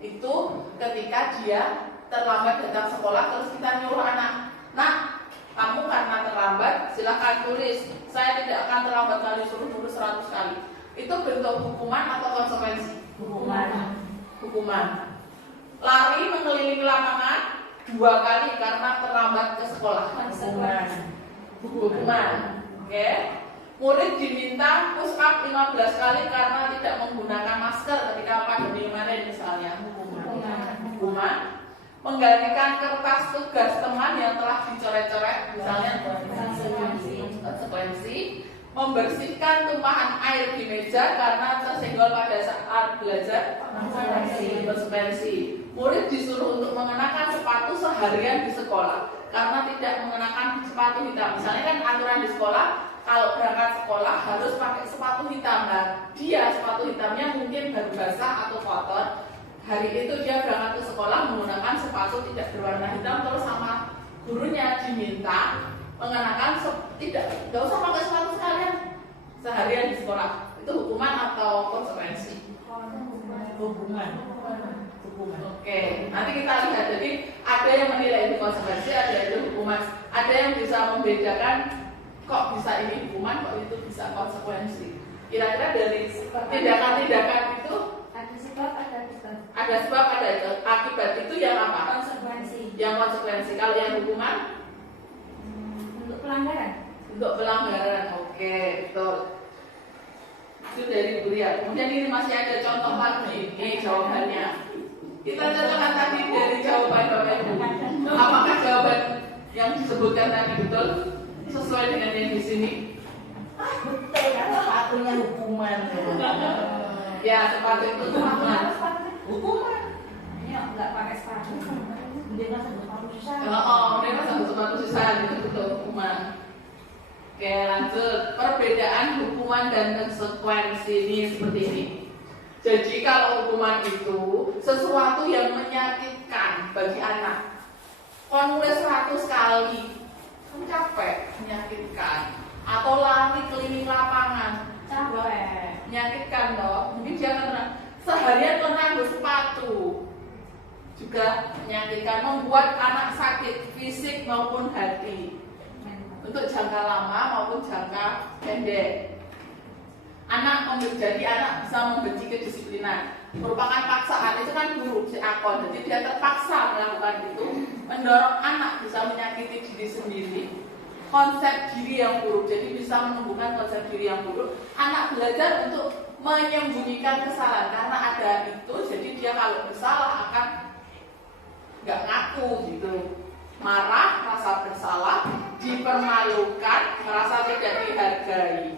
Itu ketika dia terlambat datang sekolah, terus kita nyuruh anak, nah, kamu karena terlambat, silahkan tulis. Saya tidak akan terlambat kali, suruh nulis 100 kali. Itu bentuk hukuman atau konsekuensi? Hukuman. Lari mengelilingi lapangan 2 kali karena terlambat ke sekolah. Hukuman. Oke. Murid diminta push up 15 kali karena tidak menggunakan masker ketika pandemi kemarin misalnya. Hukuman. Menggantikan kertas tugas teman yang telah dicoret-coret misalnya. Konsekuensi. Membersihkan tumpahan air di meja karena tersenggol pada saat belajar. Konsekuensi. Murid disuruh untuk mengenakan sepatu seharian di sekolah karena tidak mengenakan sepatu hitam. Misalnya kan aturan di sekolah, kalau berangkat sekolah harus pakai sepatu hitam. Nah, dia sepatu hitamnya mungkin baru basah atau kotor. Hari itu dia berangkat ke sekolah menggunakan sepatu tidak berwarna hitam, terus sama gurunya diminta mengenakan nggak usah pakai sepatu sekalian seharian di sekolah. Itu hukuman atau konsekuensi? Hukuman. Oke, nanti kita lihat. Jadi ada yang menilai itu konsekuensi, ada itu hukuman. Ada yang bisa membedakan kok bisa ini hukuman, kok itu bisa konsekuensi. Kira-kira dari tindakan-tindakan itu ada sebab, ada akibat. Itu yang apa? Konsekuensi. Yang konsekuensi. Kalau yang hukuman? Untuk pelanggaran. Oke, betul. Itu dari Bu Ria. Kemudian ini masih ada contoh lagi. Ini jawabannya. Kita cocokkan tadi dari jawaban Bapak Ibu. Apakah jawaban yang disebutkan tadi betul sesuai dengan yang di sini? Betul, karena sepatunya hukuman. Ya, sepatu itu hukuman. Ini nggak pakai sepatu. Dia nggak sepatu susah. Mereka sepatu susah. Oke, lanjut. Perbedaan hukuman dan konsekuensi ini seperti ini. Jadi kalau hukuman itu sesuatu yang menyakitkan bagi anak. Kon nulis 100 kali, kan capek, menyakitkan. Atau lari keliling lapangan, capek, menyakitkan loh. Mungkin dia akan seharian nganggo sepatu, juga menyakitkan, membuat anak sakit fisik maupun hati. Untuk jangka lama maupun jangka pendek. Anak bisa membenci kedisiplinan. Merupakan paksaan, itu kan guru si akon. Jadi dia terpaksa melakukan itu, mendorong anak bisa menyakiti diri sendiri. Konsep diri yang buruk, jadi bisa menumbuhkan konsep diri yang buruk. Anak belajar untuk menyembunyikan kesalahan karena ada itu, jadi dia kalau bersalah akan nggak ngaku gitu. Marah, merasa bersalah, dipermalukan, merasa tidak dihargai.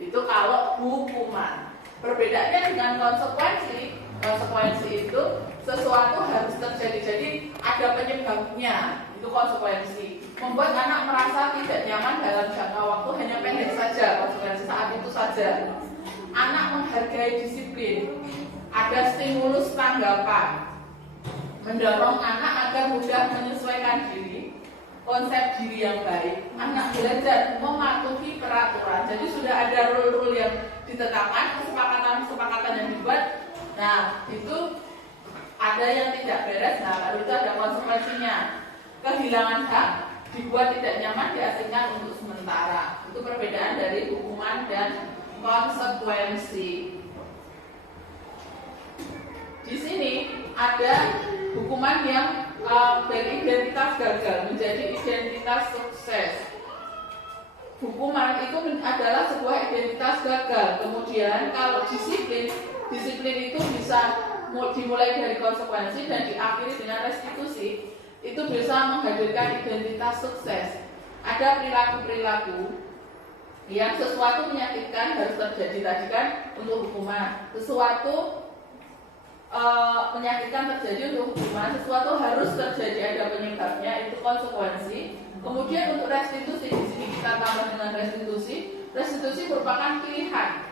Itu kalau hukuman. Perbedaannya dengan konsekuensi. Konsekuensi itu sesuatu harus terjadi. Jadi ada penyebabnya. Itu konsekuensi. Membuat anak merasa tidak nyaman dalam jangka waktu hanya pendek saja. Konsekuensi saat itu saja. Anak menghargai disiplin. Ada stimulus tanggapan. Mendorong anak agar mudah menyesuaikan diri, konsep diri yang baik. Anak belajar mematuhi peraturan. Jadi sudah ada rule-rule yang ditetapkan, kesepakatan yang dibuat. Nah, itu ada yang tidak beres. Nah, baru itu ada konsekuensinya. Kehilangan hak, dibuat tidak nyaman, diasingkan untuk sementara. Itu perbedaan dari hukuman dan konsekuensi. Di sini ada hukuman yang dari identitas gagal menjadi identitas sukses. Hukuman itu adalah sebuah identitas gagal. Kemudian kalau disiplin itu bisa dimulai dari konsekuensi dan diakhiri dengan restitusi. Itu bisa menghadirkan identitas sukses. Ada perilaku-perilaku yang sesuatu menyakitkan harus terjadi tadi kan untuk hukuman. Sesuatu menyakitkan terjadi untuk hukuman, sesuatu harus terjadi, ada penyebabnya, itu konsekuensi. Kemudian untuk restitusi, di sini kita tambah dengan restitusi. Restitusi merupakan pilihan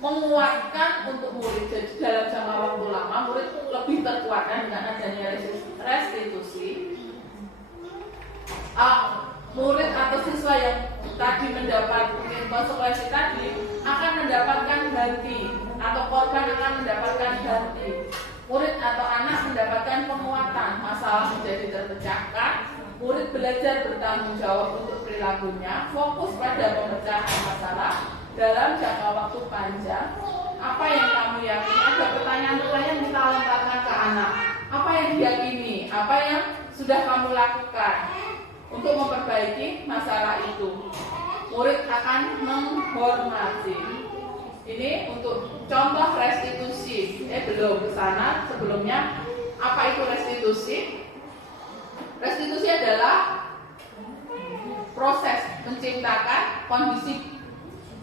menguatkan untuk murid. Jadi dalam jangka waktu lama murid lebih terkuatkan dengan adanya restitusi. Murid atau siswa yang tadi mendapat konsekuensi tadi akan mendapatkan ganti, atau korban akan mendapatkan ganti. Murid atau anak mendapatkan penguatan, masalah menjadi terpecahkan. Murid belajar bertanggung jawab untuk perilakunya, fokus pada pemecahan masalah dalam jangka waktu panjang. Apa yang kamu yakini? Ada pertanyaan-pertanyaan yang kita lontarkan ke anak. Apa yang diyakini? Apa yang sudah kamu lakukan untuk memperbaiki masalah itu? Murid akan menghormati. Ini untuk contoh restitusi. Belum ke sana. Sebelumnya, apa itu restitusi? Restitusi adalah proses menciptakan kondisi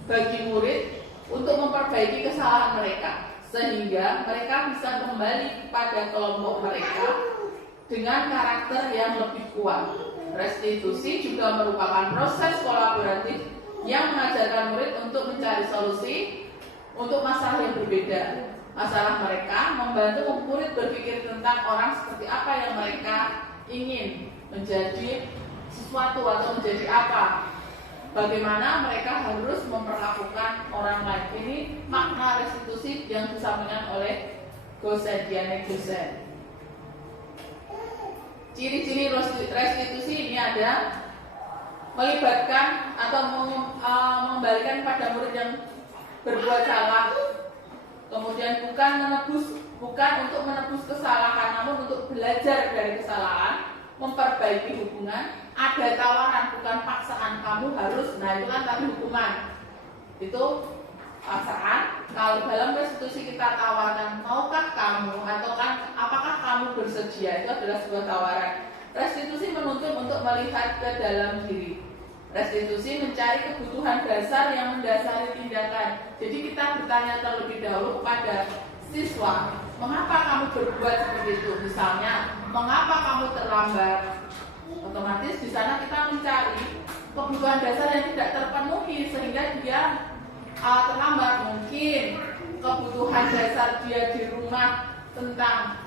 bagi murid untuk memperbaiki kesalahan mereka, sehingga mereka bisa kembali pada kelompok mereka dengan karakter yang lebih kuat. Restitusi juga merupakan proses kolaboratif yang mengajarkan murid untuk mencari solusi untuk masalah yang berbeda. Masalah mereka membantu murid berpikir tentang orang seperti apa yang mereka ingin menjadi sesuatu atau menjadi apa. Bagaimana mereka harus memperlakukan orang lain. Ini makna restitusi yang disampaikan oleh Diane Gosen. Ciri-ciri restitusi ini ada melibatkan atau mengembalikan pada murid yang berbuat salah. Kemudian bukan untuk menebus kesalahan, namun untuk belajar dari kesalahan, memperbaiki hubungan. Ada tawaran, bukan paksaan, kamu harus. Nah, itu kan tadi hukuman. Itu paksaan. Kalau dalam restitusi kita tawarkan, maukah kamu atau kan apakah kamu bersedia? Itu adalah sebuah tawaran. Restitusi menuntut untuk melihat ke dalam diri. Restitusi mencari kebutuhan dasar yang mendasari tindakan. Jadi kita bertanya terlebih dahulu kepada siswa, mengapa kamu berbuat seperti itu? Misalnya, mengapa kamu terlambat? Otomatis di sana kita mencari kebutuhan dasar yang tidak terpenuhi sehingga dia terlambat. Mungkin kebutuhan dasar dia di rumah tentang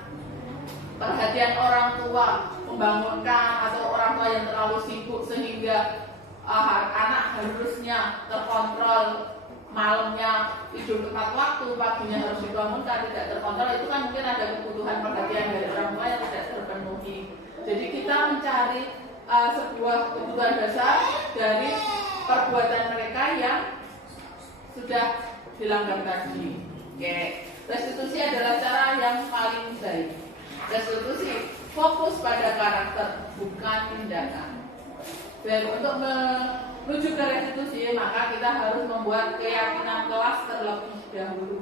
perhatian orang tua, membangunkan, atau orang tua yang terlalu sibuk sehingga anak harusnya terkontrol, malamnya tidur tepat waktu, paginya harus dibangunkan, tidak terkontrol. Itu kan mungkin ada kebutuhan perhatian dari orang tua yang tidak terpenuhi. Jadi kita mencari sebuah kebutuhan dasar dari perbuatan mereka yang sudah dilanggar tadi. Oke, restitusi adalah cara yang paling baik. Restitusi fokus pada karakter, bukan tindakan. Dan untuk menuju ke restitusi, maka kita harus membuat keyakinan kelas terlebih dahulu.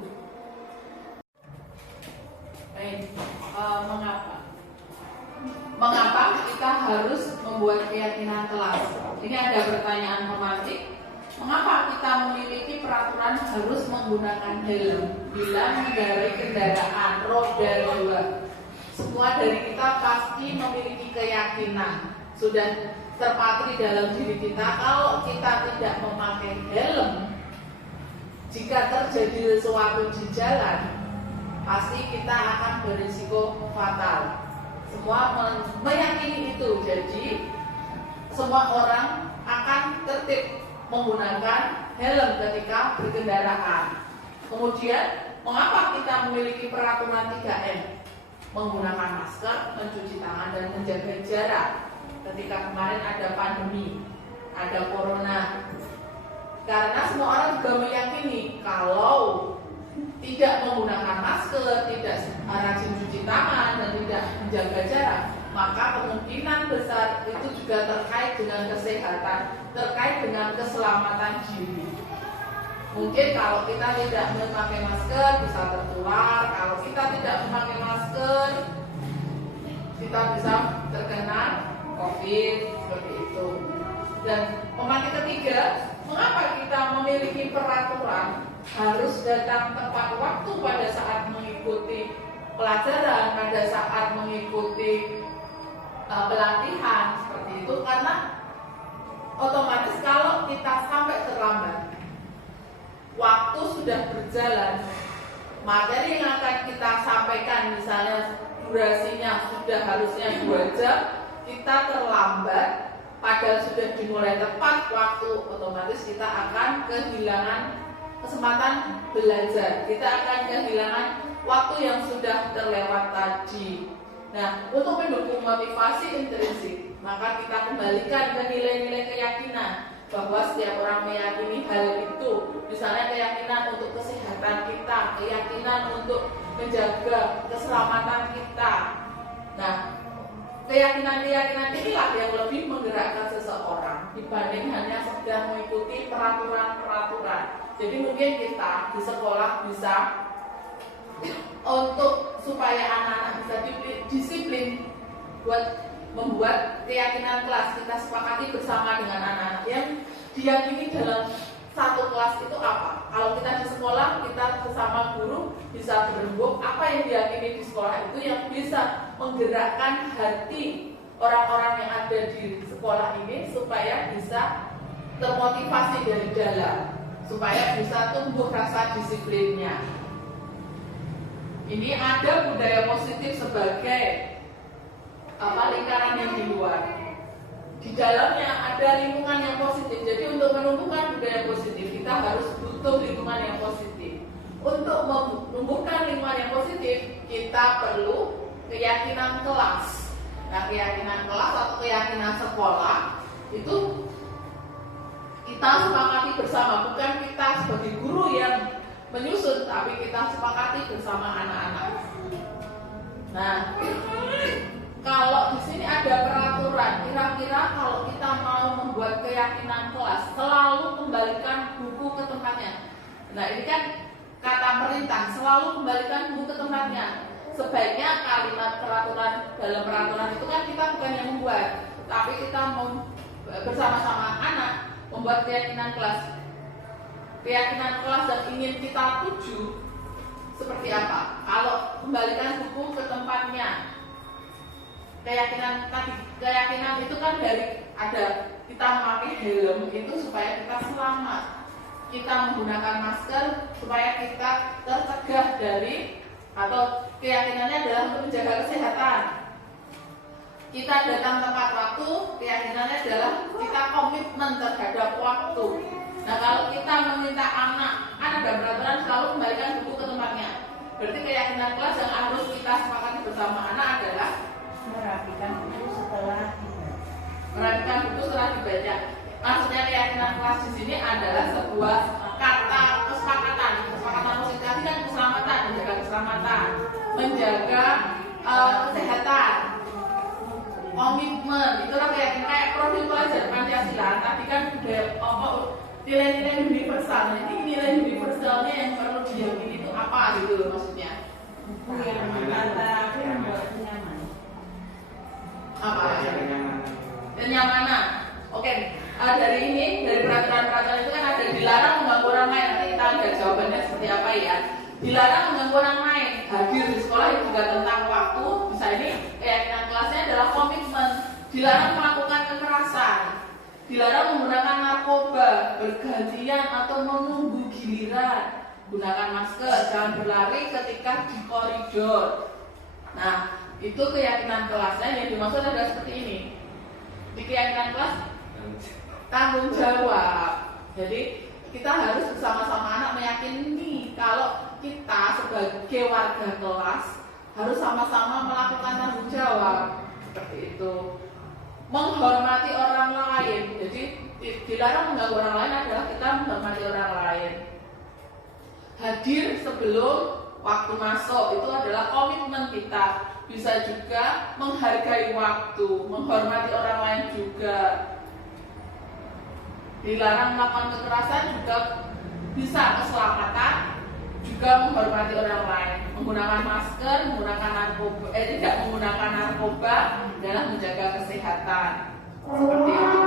Mengapa? Mengapa kita harus membuat keyakinan kelas? Ini ada pertanyaan romantik. Mengapa kita memiliki peraturan harus menggunakan helm bila mengendarai kendaraan roda 2? Semua dari kita pasti memiliki keyakinan, sudah terpatri dalam diri kita, kalau kita tidak memakai helm, jika terjadi sesuatu di jalan, pasti kita akan berisiko fatal. Semua meyakini itu, jadi semua orang akan tertib menggunakan helm ketika berkendaraan. Kemudian, mengapa kita memiliki peraturan 3M? Menggunakan masker, mencuci tangan, dan menjaga jarak. Ketika kemarin ada pandemi, ada corona, karena semua orang juga meyakini kalau tidak menggunakan masker, tidak rajin cuci tangan, dan tidak menjaga jarak, maka kemungkinan besar itu juga terkait dengan kesehatan, terkait dengan keselamatan diri. Mungkin kalau kita tidak memakai masker bisa tertular, kalau kita tidak memakai masker kita bisa terkena COVID, seperti itu. Dan pemakai ketiga, mengapa kita memiliki peraturan harus datang tepat waktu pada saat mengikuti pelajaran, pada saat mengikuti pelatihan, seperti itu, karena otomatis kalau kita sampai terlambat, waktu sudah berjalan, materi yang akan kita sampaikan misalnya durasinya sudah harusnya 2 jam, kita terlambat padahal sudah dimulai tepat waktu, otomatis kita akan kehilangan kesempatan belajar, kita akan kehilangan waktu yang sudah terlewat tadi. Nah, untuk mendukung motivasi intrinsik, maka kita kembalikan ke nilai-nilai keyakinan bahwa setiap orang meyakini hal itu. Misalnya keyakinan untuk kesehatan kita, keyakinan untuk menjaga keselamatan kita. Nah, keyakinan-keyakinan inilah yang lebih menggerakkan seseorang dibanding hanya sekedar mengikuti peraturan-peraturan. Jadi mungkin kita di sekolah bisa untuk supaya anak-anak bisa disiplin buat membuat keyakinan kelas, kita sepakati bersama dengan anak-anak yang diyakini dalam satu kelas itu apa. Kalau kita di sekolah, kita bersama guru bisa berembuk apa yang diyakini di sekolah itu yang bisa menggerakkan hati orang-orang yang ada di sekolah ini supaya bisa termotivasi dari dalam, supaya bisa tumbuh rasa disiplinnya. Ini ada budaya positif sebagai lingkaran yang di luar. Di dalamnya ada lingkungan yang positif. Jadi untuk menumbuhkan budaya positif, kita harus butuh lingkungan yang positif. Untuk menumbuhkan lingkungan yang positif, kita perlu keyakinan kelas. Nah, keyakinan kelas atau keyakinan sekolah itu kita sepakati bersama, bukan kita sebagai guru yang menyusun, tapi kita sepakati bersama anak-anak. Nah, kalau di sini ada peraturan, kira-kira kalau kita mau membuat keyakinan kelas, selalu kembalikan buku ke tempatnya. Nah, ini kan kata perintah, selalu kembalikan buku ke tempatnya. Sebaiknya kalimat peraturan dalam peraturan itu kan kita bukan yang membuat, tapi kita bersama-sama anak membuat keyakinan kelas. Keyakinan kelas yang ingin kita tuju seperti apa? Kalau kembalikan buku ke tempatnya, keyakinan itu kan dari ada kita memakai helm itu supaya kita selamat, kita menggunakan masker supaya kita tercegah dari, atau keyakinannya adalah untuk menjaga kesehatan. Kita datang tepat waktu, keyakinannya adalah kita komitmen terhadap waktu. Nah, kalau kita meminta anak, kan ada peraturan selalu kembalikan buku ke tempatnya. Berarti keyakinan kelas yang harus kita sepakati bersama anak adalah merapikan buku setelah dibaca. merapikan buku setelah dibaca. Maksudnya keyakinan kelas di sini adalah sebuah kata kesepakatan positif tadi kan keselamatan, menjaga keselamatan, menjaga kesehatan, komitmen. Itulah keyakinan kayak profil pelajar Pancasila. Tadi kan nilai-nilai universal. Jadi nilai universalnya yang perlu diyakini itu apa gitu loh maksudnya. Buku yang kata aku yang buat nyaman. Apa? Kenyamanan. Oke. Dari peraturan-peraturan itu kan ada dilarang mengganggu orang lain. Nanti kita lihat jawabannya seperti apa ya. Dilarang mengganggu orang lain. Hadir di sekolah itu juga tentang waktu. Bisa ini keyakinan kelasnya adalah komitmen. Dilarang melakukan kekerasan. Dilarang menggunakan narkoba, bergantian atau menunggu giliran. Gunakan masker, jangan berlari ketika di koridor. Nah, itu keyakinan kelasnya yang dimaksud adalah seperti ini. Di keyakinan kelas tanggung jawab. Jadi kita harus bersama-sama anak meyakini kalau kita sebagai warga kelas harus sama-sama melakukan tanggung jawab. Seperti itu. Menghormati orang lain. Jadi dilarang mengganggu orang lain adalah kita menghormati orang lain. Hadir sebelum waktu masuk itu adalah komitmen kita. Bisa juga menghargai waktu, menghormati orang lain juga. Dilarang melakukan kekerasan juga bisa keselamatan, juga menghormati orang lain. Menggunakan masker, tidak menggunakan narkoba adalah menjaga kesehatan. Seperti itu.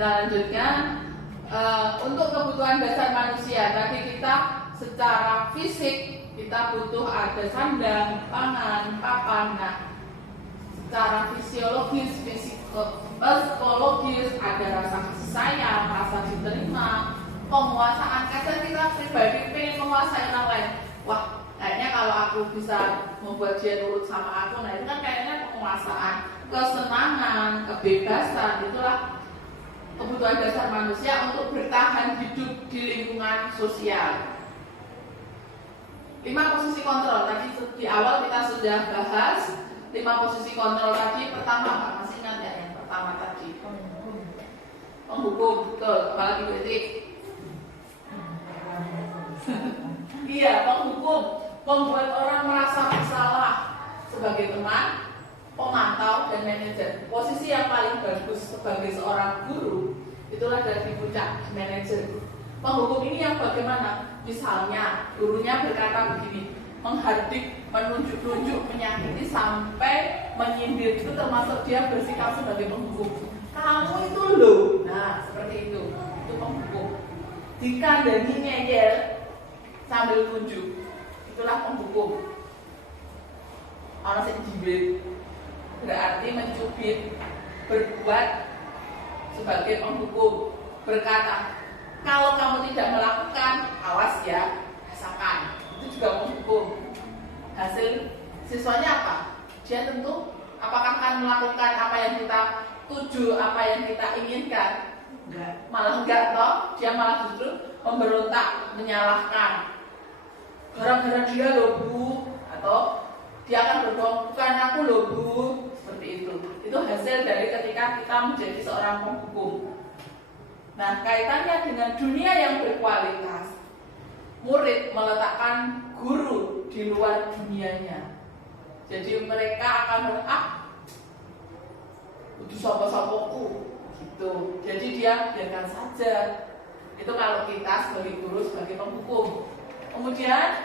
Kita lanjutkan untuk kebutuhan dasar manusia. Tadi kita secara fisik kita butuh ada sandang, pangan, papan. Nah, secara fisiologis, psikologis ada rasa kasih sayang, rasa diterima, penguasaan. Kadang kita pribadi pengen menguasai orang lain. Wah, kayaknya kalau aku bisa membuat dia nurut sama aku, nah itu kan kayaknya penguasaan, kesenangan, kebebasan. Itulah kebutuhan dasar manusia untuk bertahan hidup di lingkungan sosial. 5 posisi kontrol tadi di awal kita sudah bahas. 5 posisi kontrol tadi. Pertama apa? Masih ingat ya yang pertama tadi? Penghukum, betul. Apalagi kritik. Iya, penghukum, membuat orang merasa bersalah sebagai teman, pemantau dan manajer. Posisi yang paling bagus sebagai seorang guru itulah dari puncak manajer. Penghukum ini yang bagaimana? Misalnya gurunya berkata begini, menghardik, menunjuk-nunjuk, menyakiti sampai menyindir, itu termasuk dia bersikap sebagai penghukum. Kamu itu loh, nah seperti itu penghukum. Dikandani ngeyel sambil tunjuk, itulah penghukum. Orang sing jibit berarti mencubit, berbuat sebagai penghukum, berkata kalau kamu tidak melakukan, awas ya, rasakan. Itu juga penghukum. Hasil siswanya apa? Dia tentu apakah akan melakukan apa yang kita tuju, apa yang kita inginkan? Enggak. Malah enggak toh, dia malah justru memberontak, menyalahkan. Gara-gara dia loh Bu, atau dia akan berbohong, bukan aku loh Bu. Seperti itu hasil dari ketika kita menjadi seorang penghukum. Nah, kaitannya dengan dunia yang berkualitas, murid meletakkan guru di luar dunianya. Jadi mereka akan itu sopo-sopoku gitu. Jadi dia biarkan saja. Itu kalau kita sebagai guru, sebagai penghukum. Kemudian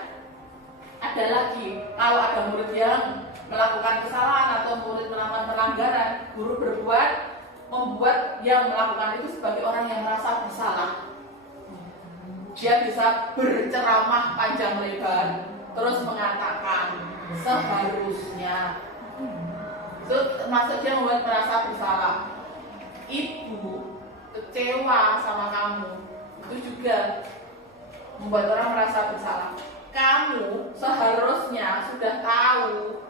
ada lagi, kalau ada murid yang melakukan kesalahan atau murid melakukan pelanggaran, guru membuat yang melakukan itu sebagai orang yang merasa bersalah. Dia bisa berceramah panjang lebar, terus mengatakan seharusnya. Itu termasuk dia membuat merasa bersalah. Ibu kecewa sama kamu, itu juga membuat orang merasa bersalah. Kamu seharusnya sudah tahu,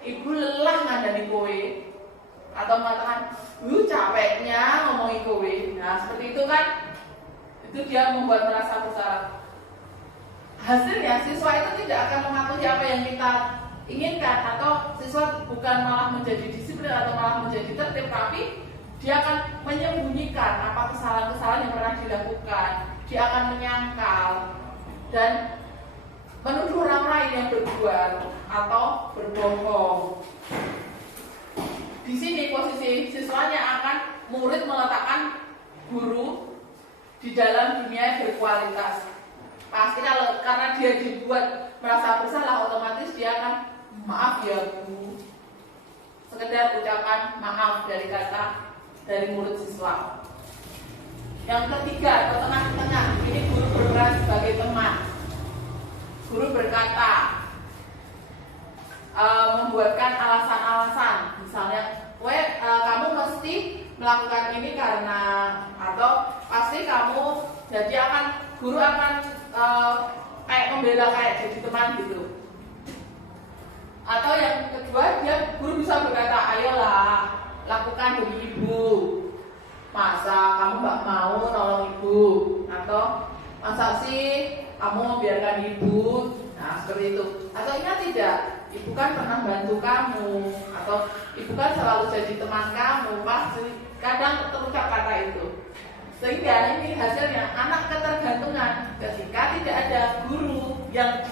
ibu lelah ngandani kowe, atau mengatakan, capeknya ngomongin kowe. Nah, seperti itu kan, itu dia membuat merasa bersalah. Hasilnya siswa itu tidak akan mematuhi apa yang kita inginkan, atau siswa bukan malah menjadi disiplin atau malah menjadi tertib, tapi dia akan menyembunyikan apa kesalahan-kesalahan yang pernah dilakukan. Dia akan menyangkal dan menuduh orang lain yang berbuat atau berbohong. Di sini posisi siswanya akan murid meletakkan guru di dalam dunia berkualitas. Pasti kalau karena dia dibuat merasa bersalah, otomatis dia akan maaf ya Bu. Sekedar ucapan maaf dari murid siswa. Yang ketiga, atau tengah-tengah, ini guru berperan sebagai teman. Guru berkata, membuatkan alasan-alasan, misalnya, kamu mesti melakukan ini karena, atau pasti kamu guru akan kayak membela, kayak jadi teman gitu. Atau yang kedua, guru bisa berkata, ayolah lakukan demi ibu. Masa kamu nggak mau nolong ibu? Atau masa sih kamu membiarkan ibu? Nah, seperti itu. Atau ingat tidak, ibu kan pernah bantu kamu, atau ibu kan selalu jadi teman kamu. Pasti kadang terucap kata itu. Sehingga ini hasilnya anak ketergantungan. Ketika tidak ada guru yang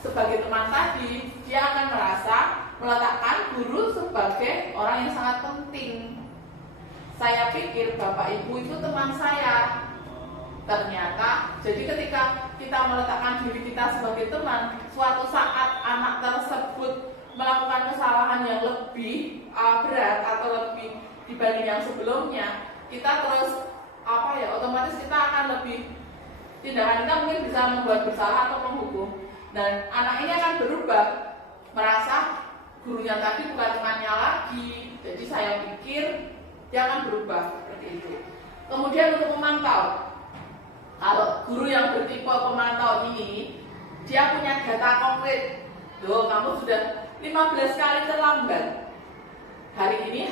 sebagai teman tadi, dia akan merasa meletakkan guru sebagai orang yang sangat penting. Saya pikir bapak ibu itu teman saya. Ternyata, jadi ketika kita meletakkan diri kita sebagai teman, suatu saat anak tersebut melakukan kesalahan yang lebih berat atau lebih dibanding yang sebelumnya, kita terus otomatis kita akan lebih, tindakan kita mungkin bisa membuat bersalah atau menghukum. Dan anak ini akan berubah, merasa gurunya tadi bukan temannya lagi. Jadi saya pikir dia akan berubah seperti itu. Kemudian untuk memantau, kalau guru yang bertipe pemantau ini, dia punya data konkret. Loh, kamu sudah 15 kali terlambat. Hari ini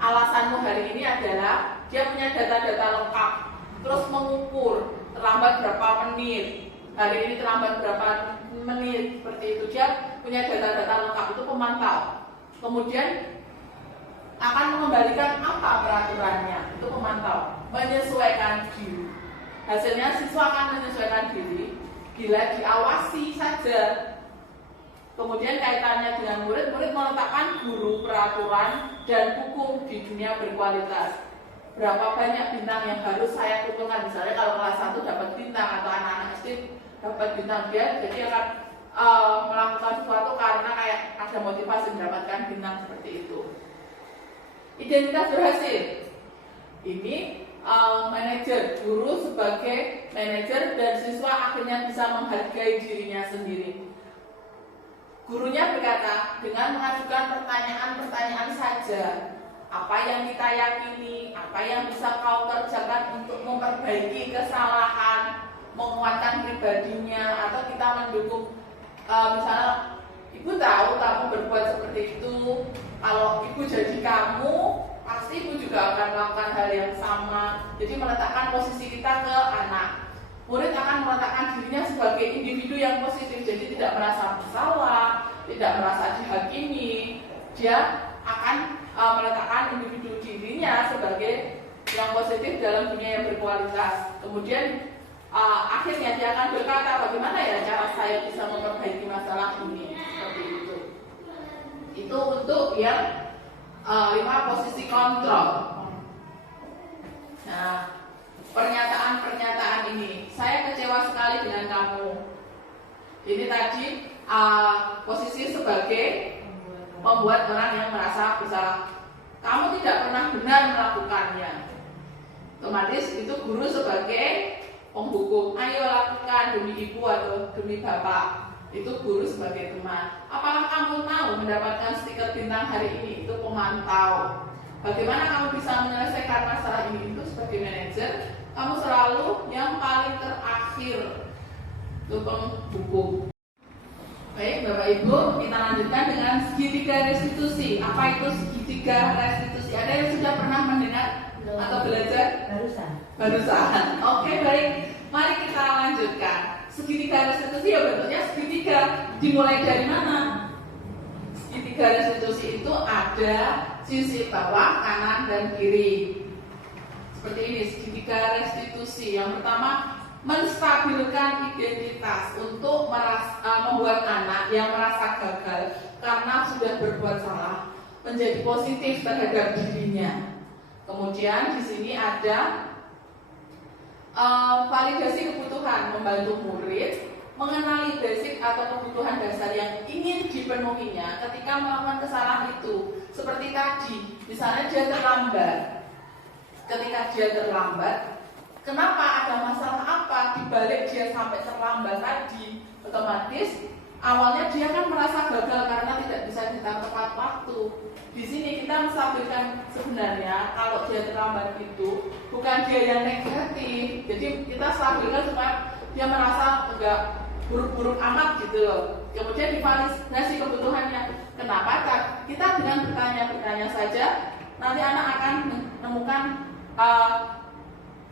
alasanmu hari ini adalah dia punya data-data lengkap. Terus mengukur terlambat berapa menit. Hari ini terlambat berapa menit, seperti itu. Dia punya data-data lengkap, itu pemantau. Kemudian akan mengembalikan apa peraturannya, itu pemantau. Menyesuaikan diri. Hasilnya siswa akan menyesuaikan diri bila diawasi saja. Kemudian kaitannya dengan murid meletakkan guru, peraturan, dan hukum di dunia berkualitas. Berapa banyak bintang yang harus saya kumpulkan. Misalnya kalau kelas 1 dapat bintang, atau anak-anak SD dapat bintang, dia jadi akan melakukan sesuatu karena kayak ada motivasi mendapatkan bintang seperti itu. Identitas berhasil. Ini manajer, guru sebagai manajer, dan siswa akhirnya bisa menghargai dirinya sendiri. Gurunya berkata, dengan mengajukan pertanyaan-pertanyaan saja, apa yang kita yakini, apa yang bisa kau kerjakan untuk memperbaiki kesalahan, menguatkan pribadinya, atau kita mendukung. Misalnya, ibu tahu kamu berbuat seperti itu, kalau ibu jadi kamu, pasti ibu juga akan melakukan hal yang sama. Jadi meletakkan posisi kita ke anak. Murid akan meletakkan dirinya sebagai individu yang positif, jadi tidak merasa bersalah, tidak merasa dihakimi. Dia akan meletakkan individu dirinya sebagai yang positif dalam dunia yang berkualitas. Kemudian akhirnya dia akan berkata, bagaimana ya cara saya bisa memperbaiki masalah ini, seperti itu. Itu untuk yang 5 posisi kontrol. Nah, pernyataan-pernyataan ini, saya kecewa sekali dengan kamu. Ini tadi posisi sebagai membuat orang yang merasa bersalah. Kamu tidak pernah benar melakukannya. Otomatis itu guru sebagai penghukum. Ayo lakukan demi ibu atau demi bapak. Itu guru sebagai teman. Apakah kamu mau mendapatkan stiker bintang hari ini? Itu pemantau. Bagaimana kamu bisa menyelesaikan masalah ini? Itu sebagai manajer, kamu selalu yang paling terakhir. Itu penghukum. Baik, Bapak Ibu, kita lanjutkan dengan segitiga restitusi. Apa itu segitiga restitusi? Ada yang sudah pernah mendengar atau belajar? Barusan. Oke, baik. Mari kita lanjutkan. Segitiga restitusi ya bentuknya segitiga. Dimulai dari mana? Segitiga restitusi itu ada sisi bawah, kanan, dan kiri. Seperti ini, segitiga restitusi. Yang pertama, menstabilkan identitas untuk membuat anak yang merasa gagal karena sudah berbuat salah menjadi positif terhadap dirinya. Kemudian di sini ada validasi kebutuhan, membantu murid mengenali basic atau kebutuhan dasar yang ingin dipenuhinya ketika melakukan kesalahan itu. Seperti tadi, misalnya dia terlambat. Ketika dia terlambat, kenapa, ada masalah apa dibalik dia sampai terlambat tadi? Otomatis awalnya dia kan merasa gagal karena tidak bisa datang tepat waktu. Di sini kita menstabilkan sebenarnya kalau dia terlambat itu bukan dia yang negatif. Jadi kita stabilkan supaya dia merasa enggak buruk-buruk amat gitu loh. Kemudian divalidasi kebutuhannya. Kenapa? Kita dengan bertanya-bertanya saja nanti anak akan menemukan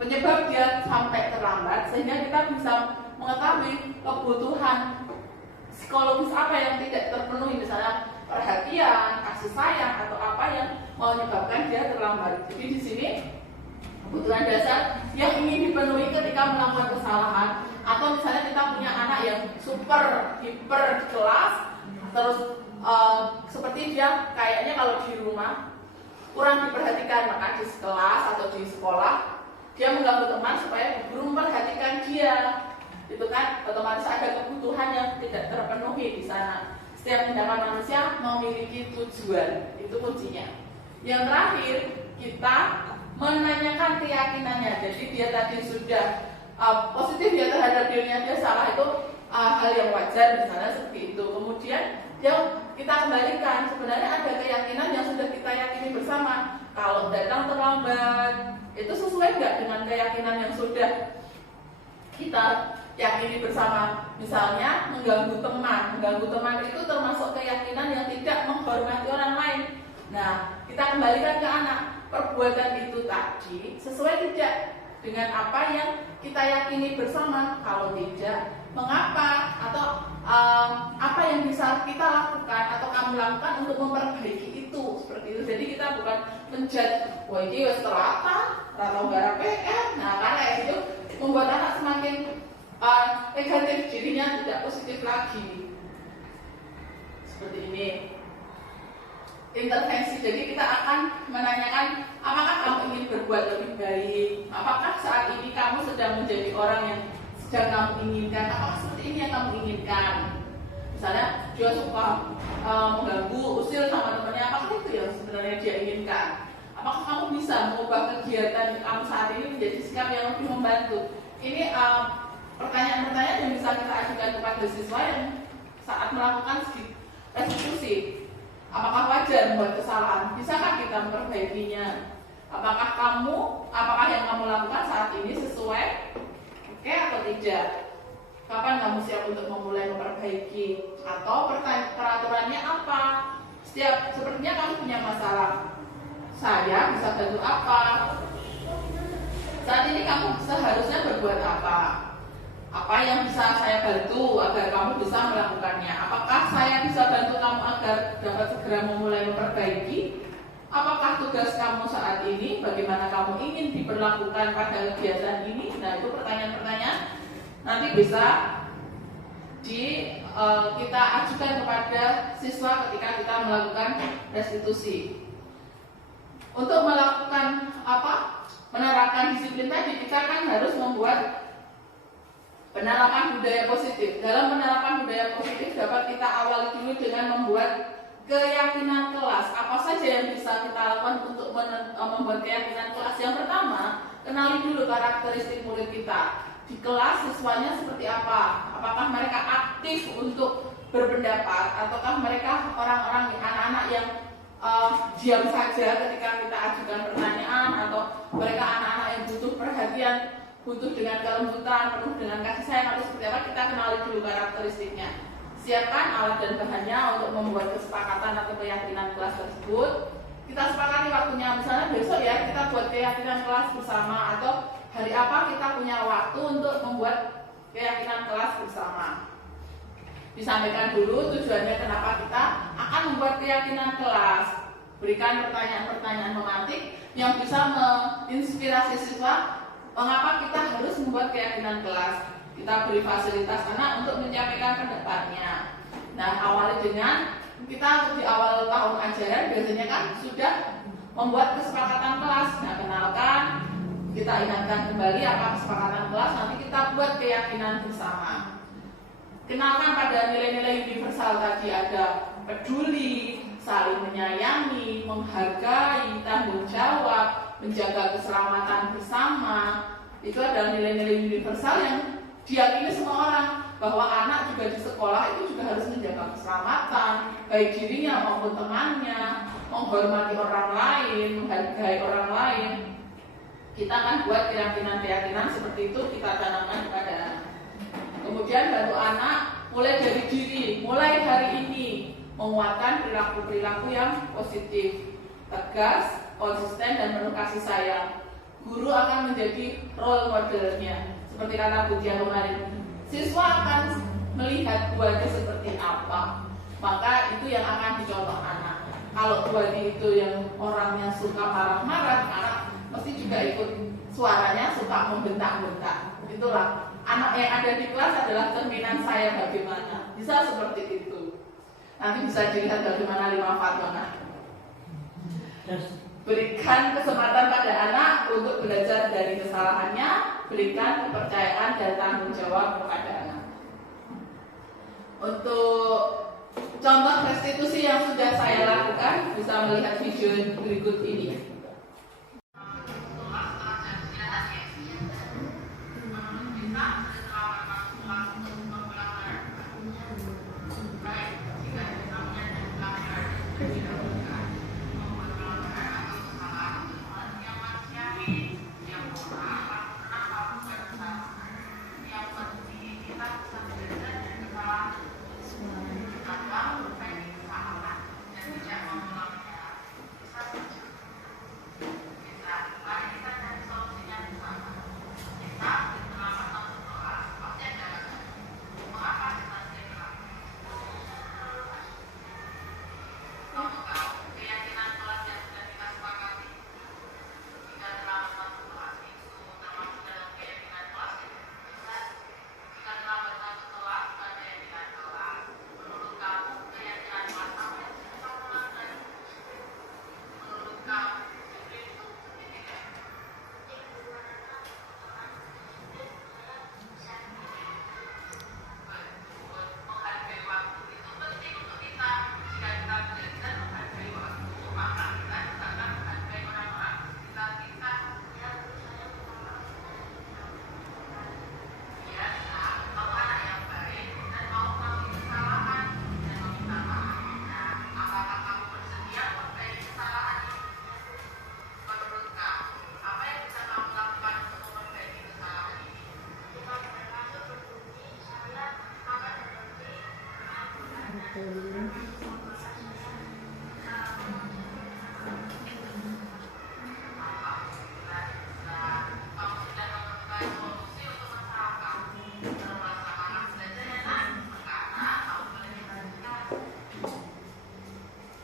penyebab dia sampai terlambat, sehingga kita bisa mengetahui kebutuhan psikologis apa yang tidak terpenuhi, misalnya perhatian, kasih sayang, atau apa yang menyebabkan dia terlambat. Jadi di sini kebutuhan dasar yang ingin dipenuhi ketika melakukan kesalahan, atau misalnya kita punya anak yang super hiper di kelas, terus seperti dia kayaknya kalau di rumah kurang diperhatikan, maka di kelas atau di sekolah dia mengganggu teman supaya guru memperhatikan dia. Itu kan otomatis ada kebutuhan yang tidak terpenuhi di sana. Setiap tindakan manusia memiliki tujuan, itu kuncinya. Yang terakhir, kita menanyakan keyakinannya. Jadi dia tadi sudah positif ya terhadap dirinya, dia salah itu hal yang wajar misalnya seperti itu. Kemudian kita kembalikan, sebenarnya ada keyakinan yang sudah kita yakini bersama. Kalau datang terlambat, itu sesuai nggak dengan keyakinan yang sudah kita yakini bersama. Misalnya mengganggu teman itu termasuk keyakinan yang tidak menghormati orang lain. Nah, kita kembalikan ke anak, perbuatan itu tadi sesuai tidak dengan apa yang kita yakini bersama. Kalau tidak, mengapa? Atau apa yang bisa kita lakukan atau kamu lakukan untuk memperbaiki itu, seperti itu. Jadi kita bukan menjudge, wah ini wes terata gara PR. Nah, karena itu membuat anak semakin negatif, dirinya tidak positif lagi. Seperti ini. Intervensi, jadi kita akan menanyakan, apakah kamu ingin berbuat lebih baik? Apakah saat ini kamu sedang menjadi orang yang sedang kamu inginkan? Apakah seperti ini yang kamu inginkan? Misalnya dia suka mengganggu, usil sama temannya, apakah itu yang sebenarnya dia inginkan? Apakah kamu bisa mengubah kegiatan kamu saat ini menjadi sikap yang lebih membantu? Ini pertanyaan-pertanyaan yang bisa kita ajukan kepada siswa yang saat melakukan restitusi. Apakah wajar membuat kesalahan? Bisakah kita memperbaikinya? Apakah yang kamu lakukan saat ini sesuai? Oke atau tidak? Kapan kamu siap untuk memulai memperbaiki? Atau peraturannya apa? Sepertinya kamu punya masalah. Saya bisa bantu apa? Saat ini kamu seharusnya berbuat apa? Apa yang bisa saya bantu agar kamu bisa melakukannya? Apakah saya bisa bantu kamu agar dapat segera memulai memperbaiki? apakah tugas kamu saat ini, bagaimana kamu ingin diperlakukan pada kegiatan ini. Nah, itu pertanyaan-pertanyaan nanti bisa kita ajukan kepada siswa ketika kita melakukan restitusi. Untuk melakukan menerapkan disiplin tadi, kita kan harus membuat penerapan budaya positif. Dalam penerapan budaya positif dapat kita awali dulu dengan membuat keyakinan kelas. Apa saja yang bisa kita lakukan untuk membuat keyakinan kelas? Yang pertama, kenali dulu karakteristik murid kita. Di kelas siswanya seperti apa? Apakah mereka aktif untuk berpendapat, ataukah mereka orang-orang anak-anak yang diam saja ketika kita ajukan pertanyaan, atau mereka anak-anak yang butuh perhatian, butuh dengan kelembutan, penuh dengan kasih sayang, atau seperti apa? Kita kenali dulu karakteristiknya. Siapkan alat dan bahannya untuk membuat kesepakatan atau keyakinan kelas tersebut. Kita sepakati waktunya, misalnya besok ya kita buat keyakinan kelas bersama, atau hari apa kita punya waktu untuk membuat keyakinan kelas bersama. Disampaikan dulu tujuannya kenapa kita akan membuat keyakinan kelas. Berikan pertanyaan-pertanyaan memantik yang bisa menginspirasi siswa mengapa kita harus membuat keyakinan kelas. Kita beri fasilitas anak untuk menyampaikan pendapatnya. Nah, awali dengan kita di awal tahun ajaran biasanya kan sudah membuat kesepakatan kelas. Nah, kenalkan, kita ingatkan kembali apa kesepakatan kelas, nanti kita buat keyakinan bersama. Kenalkan pada nilai-nilai universal tadi, ada peduli, saling menyayangi, menghargai, tanggung jawab, menjaga keselamatan bersama. Itu adalah nilai-nilai universal yang diyakini semua orang, bahwa anak juga di sekolah itu juga harus menjaga keselamatan, baik dirinya maupun temannya, menghormati orang lain, menghargai orang lain. Kita akan buat keyakinan-keyakinan seperti itu, kita tanamkan kepada anak. Kemudian bantu anak mulai dari diri, mulai hari ini menguatkan perilaku-perilaku yang positif, tegas, konsisten, dan penuh kasih sayang. Guru akan menjadi role modelnya. Seperti kata Bu Tia kemarin, siswa akan melihat Buadi seperti apa, maka itu yang akan dicontoh anak. Kalau Buadi itu yang orangnya suka marah-marah, anak pasti juga ikut suaranya suka membentak-bentak. Itulah anak yang ada di kelas adalah cerminan saya bagaimana. Bisa seperti itu. Nanti bisa dilihat bagaimana 5 fatwa. Berikan kesempatan pada anak untuk belajar dari kesalahannya, berikan kepercayaan dan tanggung jawab kepada anak. Untuk contoh restitusi yang sudah saya lakukan, bisa melihat video berikut ini.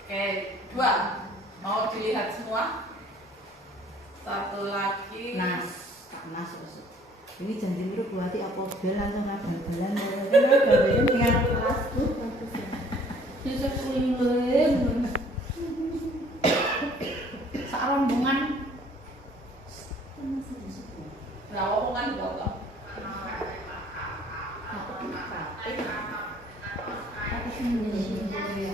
Oke, 2. Mau dilihat satu lagi. Nas besok. Ini janji biru buati apa bel langsung bal-balan. Bal-balan dengan kelasku bagus ya. Susah kuling-kuling. Sak rombongan. Nah, aku kan foto. Aku sendiri ya.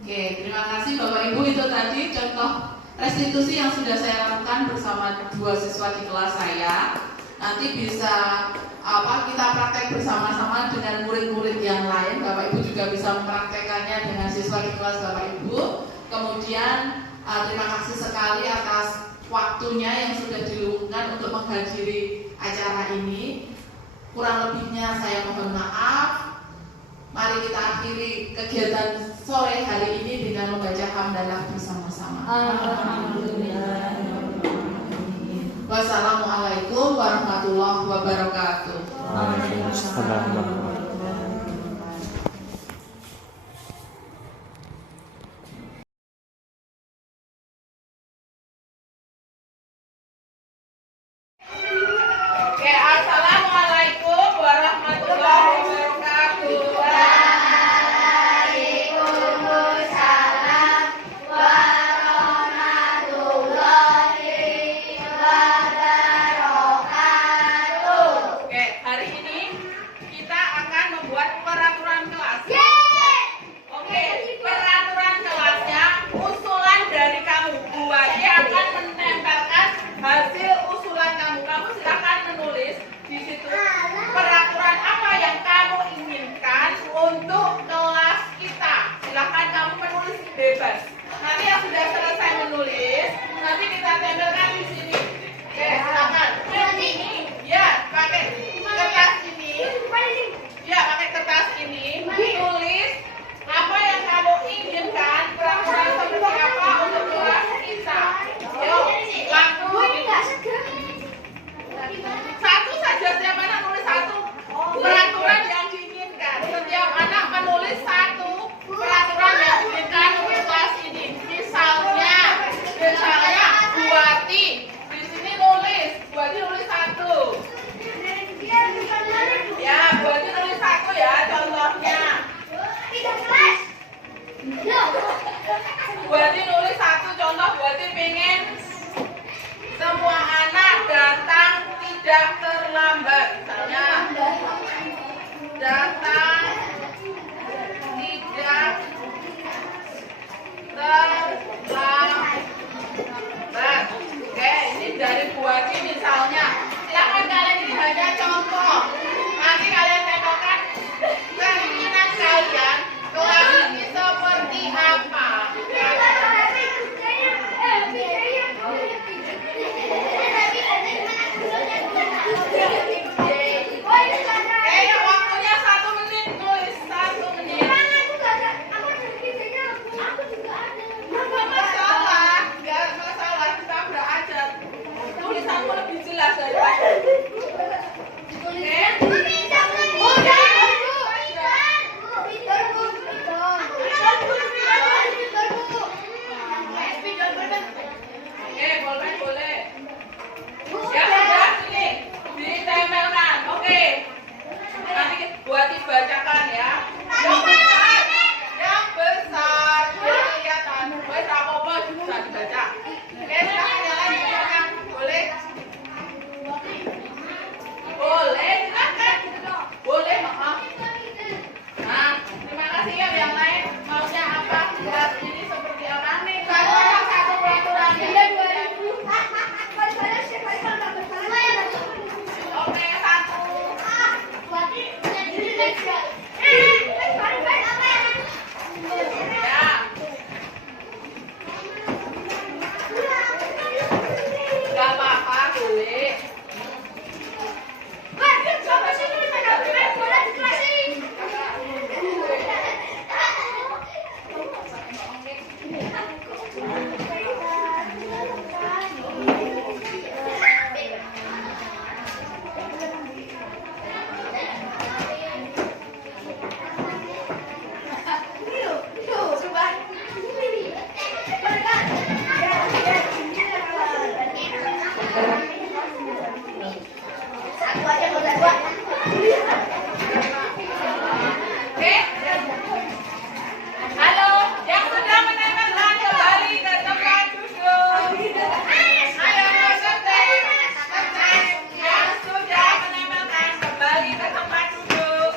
Oke, terima kasih Bapak Ibu. Itu tadi contoh restitusi yang sudah saya lakukan bersama 2 siswa di kelas saya. Nanti bisa kita praktek bersama-sama dengan murid-murid yang lain. Bapak Ibu juga bisa mempraktekannya dengan siswa di kelas Bapak Ibu. Kemudian terima kasih sekali atas waktunya yang sudah diluangkan untuk menghadiri acara ini. Kurang lebihnya saya mohon maaf. Mari kita akhiri kegiatan sore hari ini dengan membaca hamdalah bersama-sama. Alhamdulillah. Wassalamualaikum warahmatullahi wabarakatuh. Waalaikumsalam. Keinginan kalian kelas ini seperti apa? Oke. Halo, yang sudah menemukan kembali ke tempat duduk. Ayo peserta. Yang sudah menemukan kembali ke tempat duduk.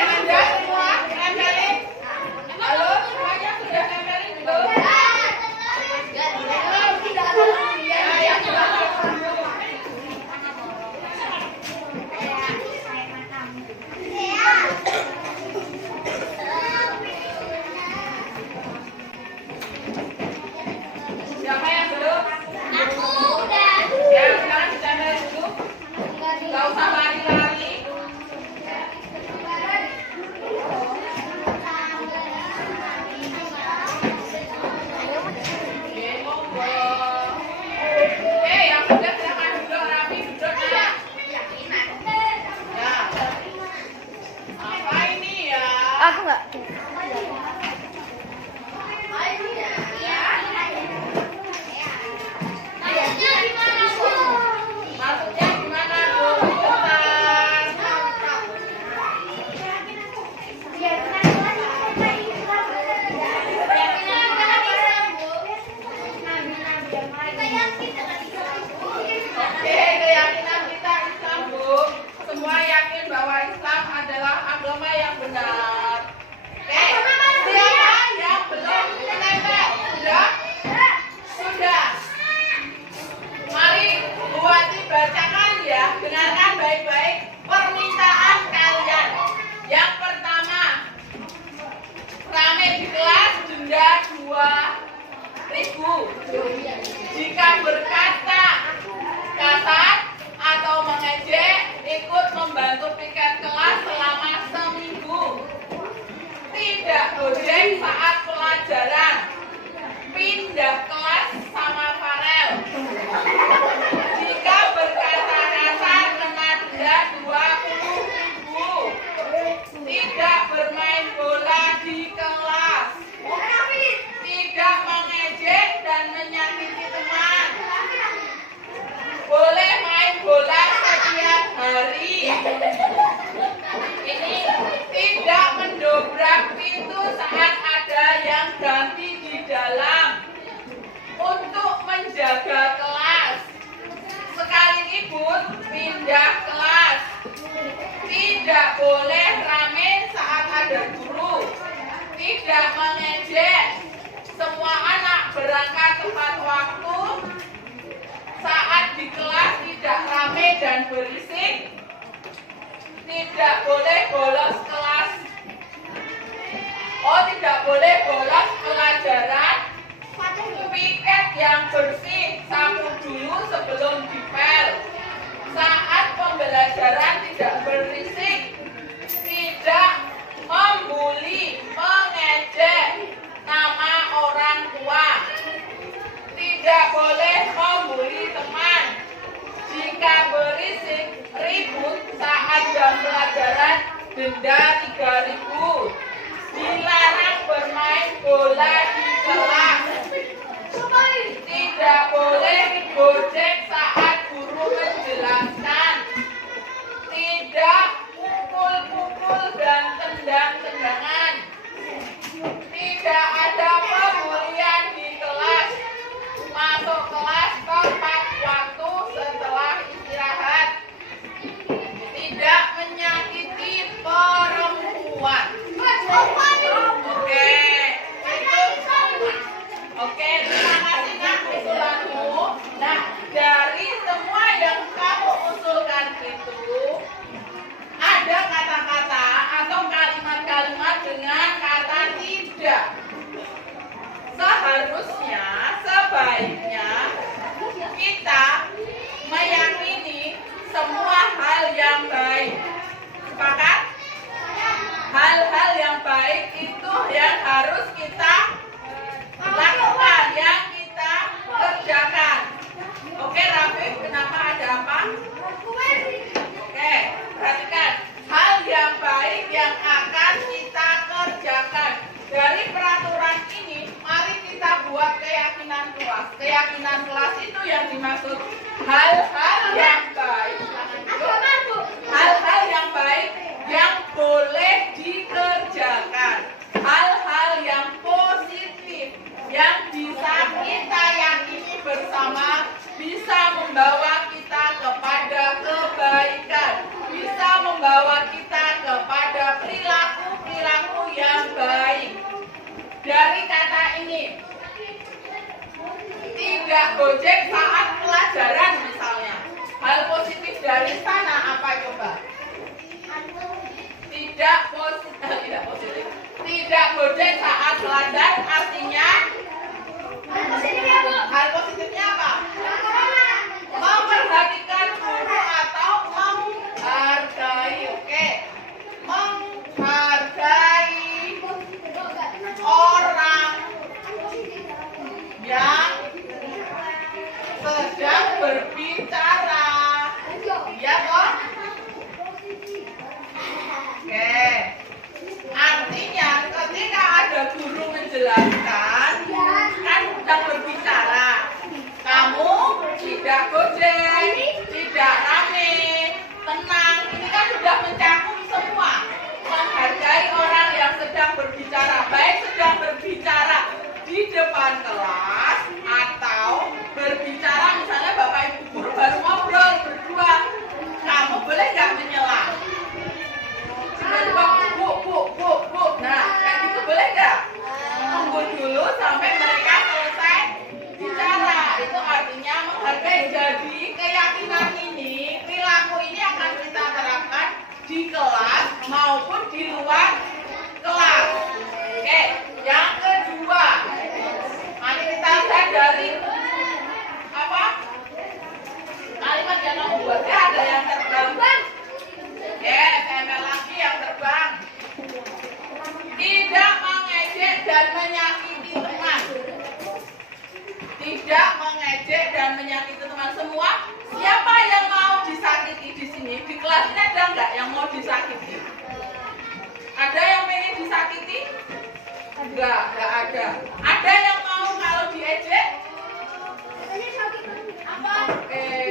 Anda semua nempelin. Halo, semuanya sudah nempelin belum? Yang siapa yang belum? Ya, sekarang ditempelin dulu. Gak usah lari-lari. Yang sudah silakan duduk rapi, duduk ya. Ya. Apa ini ya? Aku nggak. Maksudnya gimana Bu? Cepetan. Oke, keyakinan kita Islam Bu. Semua yakin bahwa Islam adalah agama yang benar. Oke, siapa yang belum menempel? Sudah? Sudah. Mari Bu Wati bacakan ya, dengarkan baik-baik permintaan kalian. Yang pertama, rame di kelas denda 2.000. Jika berkata kasar atau mengejek, ikut membantu piket kelas selama seminggu. Tidak gojek saat pelajaran. Pindah kelas sama Farel. Jika berkata kasar kena denda 20.000. Tidak bermain bola di kelas. Tidak mengejek dan menyakiti teman. Boleh main bola setiap hari. Ini tidak mendobrak pintu saat ada yang ganti di dalam. Untuk menjaga kelas. Sekali ribut, pindah kelas. Tidak boleh rame saat ada guru. Tidak mengejek. Semua anak berangkat tepat waktu. Saat di kelas tidak rame dan berisik. Tidak boleh bolos kelas. Oh, tidak boleh bolos pelajaran. Piket yang bersih, sapu dulu sebelum dipel. Saat pembelajaran tidak berisik. Tidak membuli, mengejek nama orang tua. Tidak boleh membuli teman. Jika berisik, ribut saat jam pelajaran, denda 3.000. Dilarang bermain bola di kelas. Tidak boleh gojek saat guru menjelaskan. Tidak pukul-pukul dan tendang-tendangan. Tidak ada pemulihan di kelas. Masuk kelas tepat waktu setelah istirahat. Tidak menyakiti perempuan. Oke, terima kasih Nak usulanmu. Nah, dari semua yang kamu usulkan itu, ada kata-kata atau kalimat-kalimat dengan kata tidak. Seharusnya, sebaiknya kita meyakini semua hal yang baik. Sepakat? Hal-hal yang baik itu yang harus kita lakukan, yang kita kerjakan. Oke, Rafif, kenapa ada apa? hal-hal yang baik. Hal-hal yang baik yang boleh dikerjakan. Hal-hal yang positif yang bisa kita yakini bersama bisa membawa kita kepada kebaikan, bisa membawa kita kepada perilaku-perilaku yang baik. Dari kata ini, tidak gojek saat pelajaran misalnya. Hal positif dari sana apa coba? Tidak positif. Tidak gojek saat pelajaran artinya hal positifnya apa? Memperhatikan guru atau menghargai. Oke. Menghargai orang yang sedang berbicara. Iya toh? Oke. Artinya ketika ada guru menjelaskan, kan sedang berbicara. Kamu tidak gojek, tidak rame, tenang. Ini kan sudah mencakup semua. Menghargai orang yang sedang berbicara, baik sedang berbicara di depan kelas atau berbicara misalnya Bapak Ibu guru baru ngobrol berdua. Kamu boleh nggak menyela? Bu. Nah, kayak gitu boleh nggak? Tunggu dulu sampai mereka selesai bicara. Itu artinya menghargai. Jadi keyakinan ini, perilaku ini akan kita terapkan di kelas maupun di luar kelas. Oke, yang kedua, mari kita lihat dari apa? Kalimat yang membuat ada yang terbang. ML lagi yang terbang. Tidak mengejek dan menyakiti teman. Tidak mengejek dan menyakiti teman. Semua siapa yang mau disakiti di sini? Di kelas ini ada nggak yang mau disakiti? Ada yang pengen disakiti? Enggak ada. Ada yang mau kalau diejek?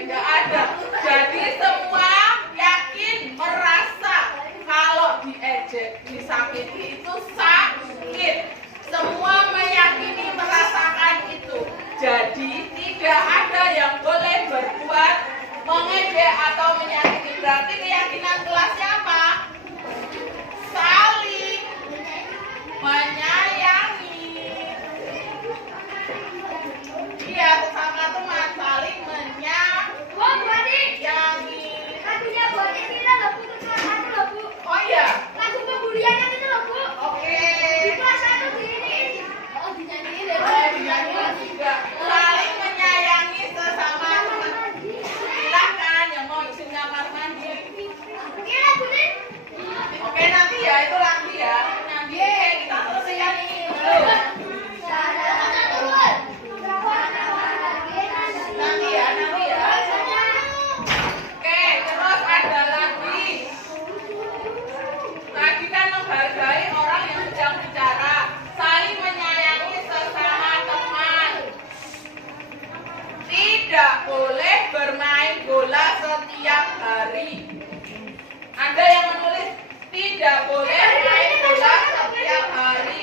Enggak ada. Jadi semua yakin merasa kalau diejek, disakiti itu sakit. Semua meyakini merasakan itu. Jadi tidak ada yang boleh berbuat mengejek atau menyakiti. Berarti keyakinan kelasnya apa? Saling menyayangi. Iya, sesama teman saling menyayangi. Oh iya. Lagu pembulian itu loh, Bu. Oke. Di kelas 1 diiniin. Oh, dinyanyiin deh. Dinyanyiin juga. Saling menyayangi sesama teman. Silakan yang mau isi kamar mandi. Oke, lagu nih. Oke, nanti ya itu nanti ya. Nanti kita selesai nyanyiin dulu. Nanti ya. Oke, terus ada lagi. Tadi kan menghargai orang yang sedang bicara, saling menyayangi sesama teman. Tidak boleh bermain bola setiap hari. Ada yang menulis tidak boleh main bola setiap hari.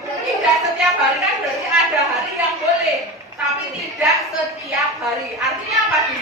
Tidak setiap hari kan berarti ada hari yang boleh, tapi tidak setiap hari. Artinya apa di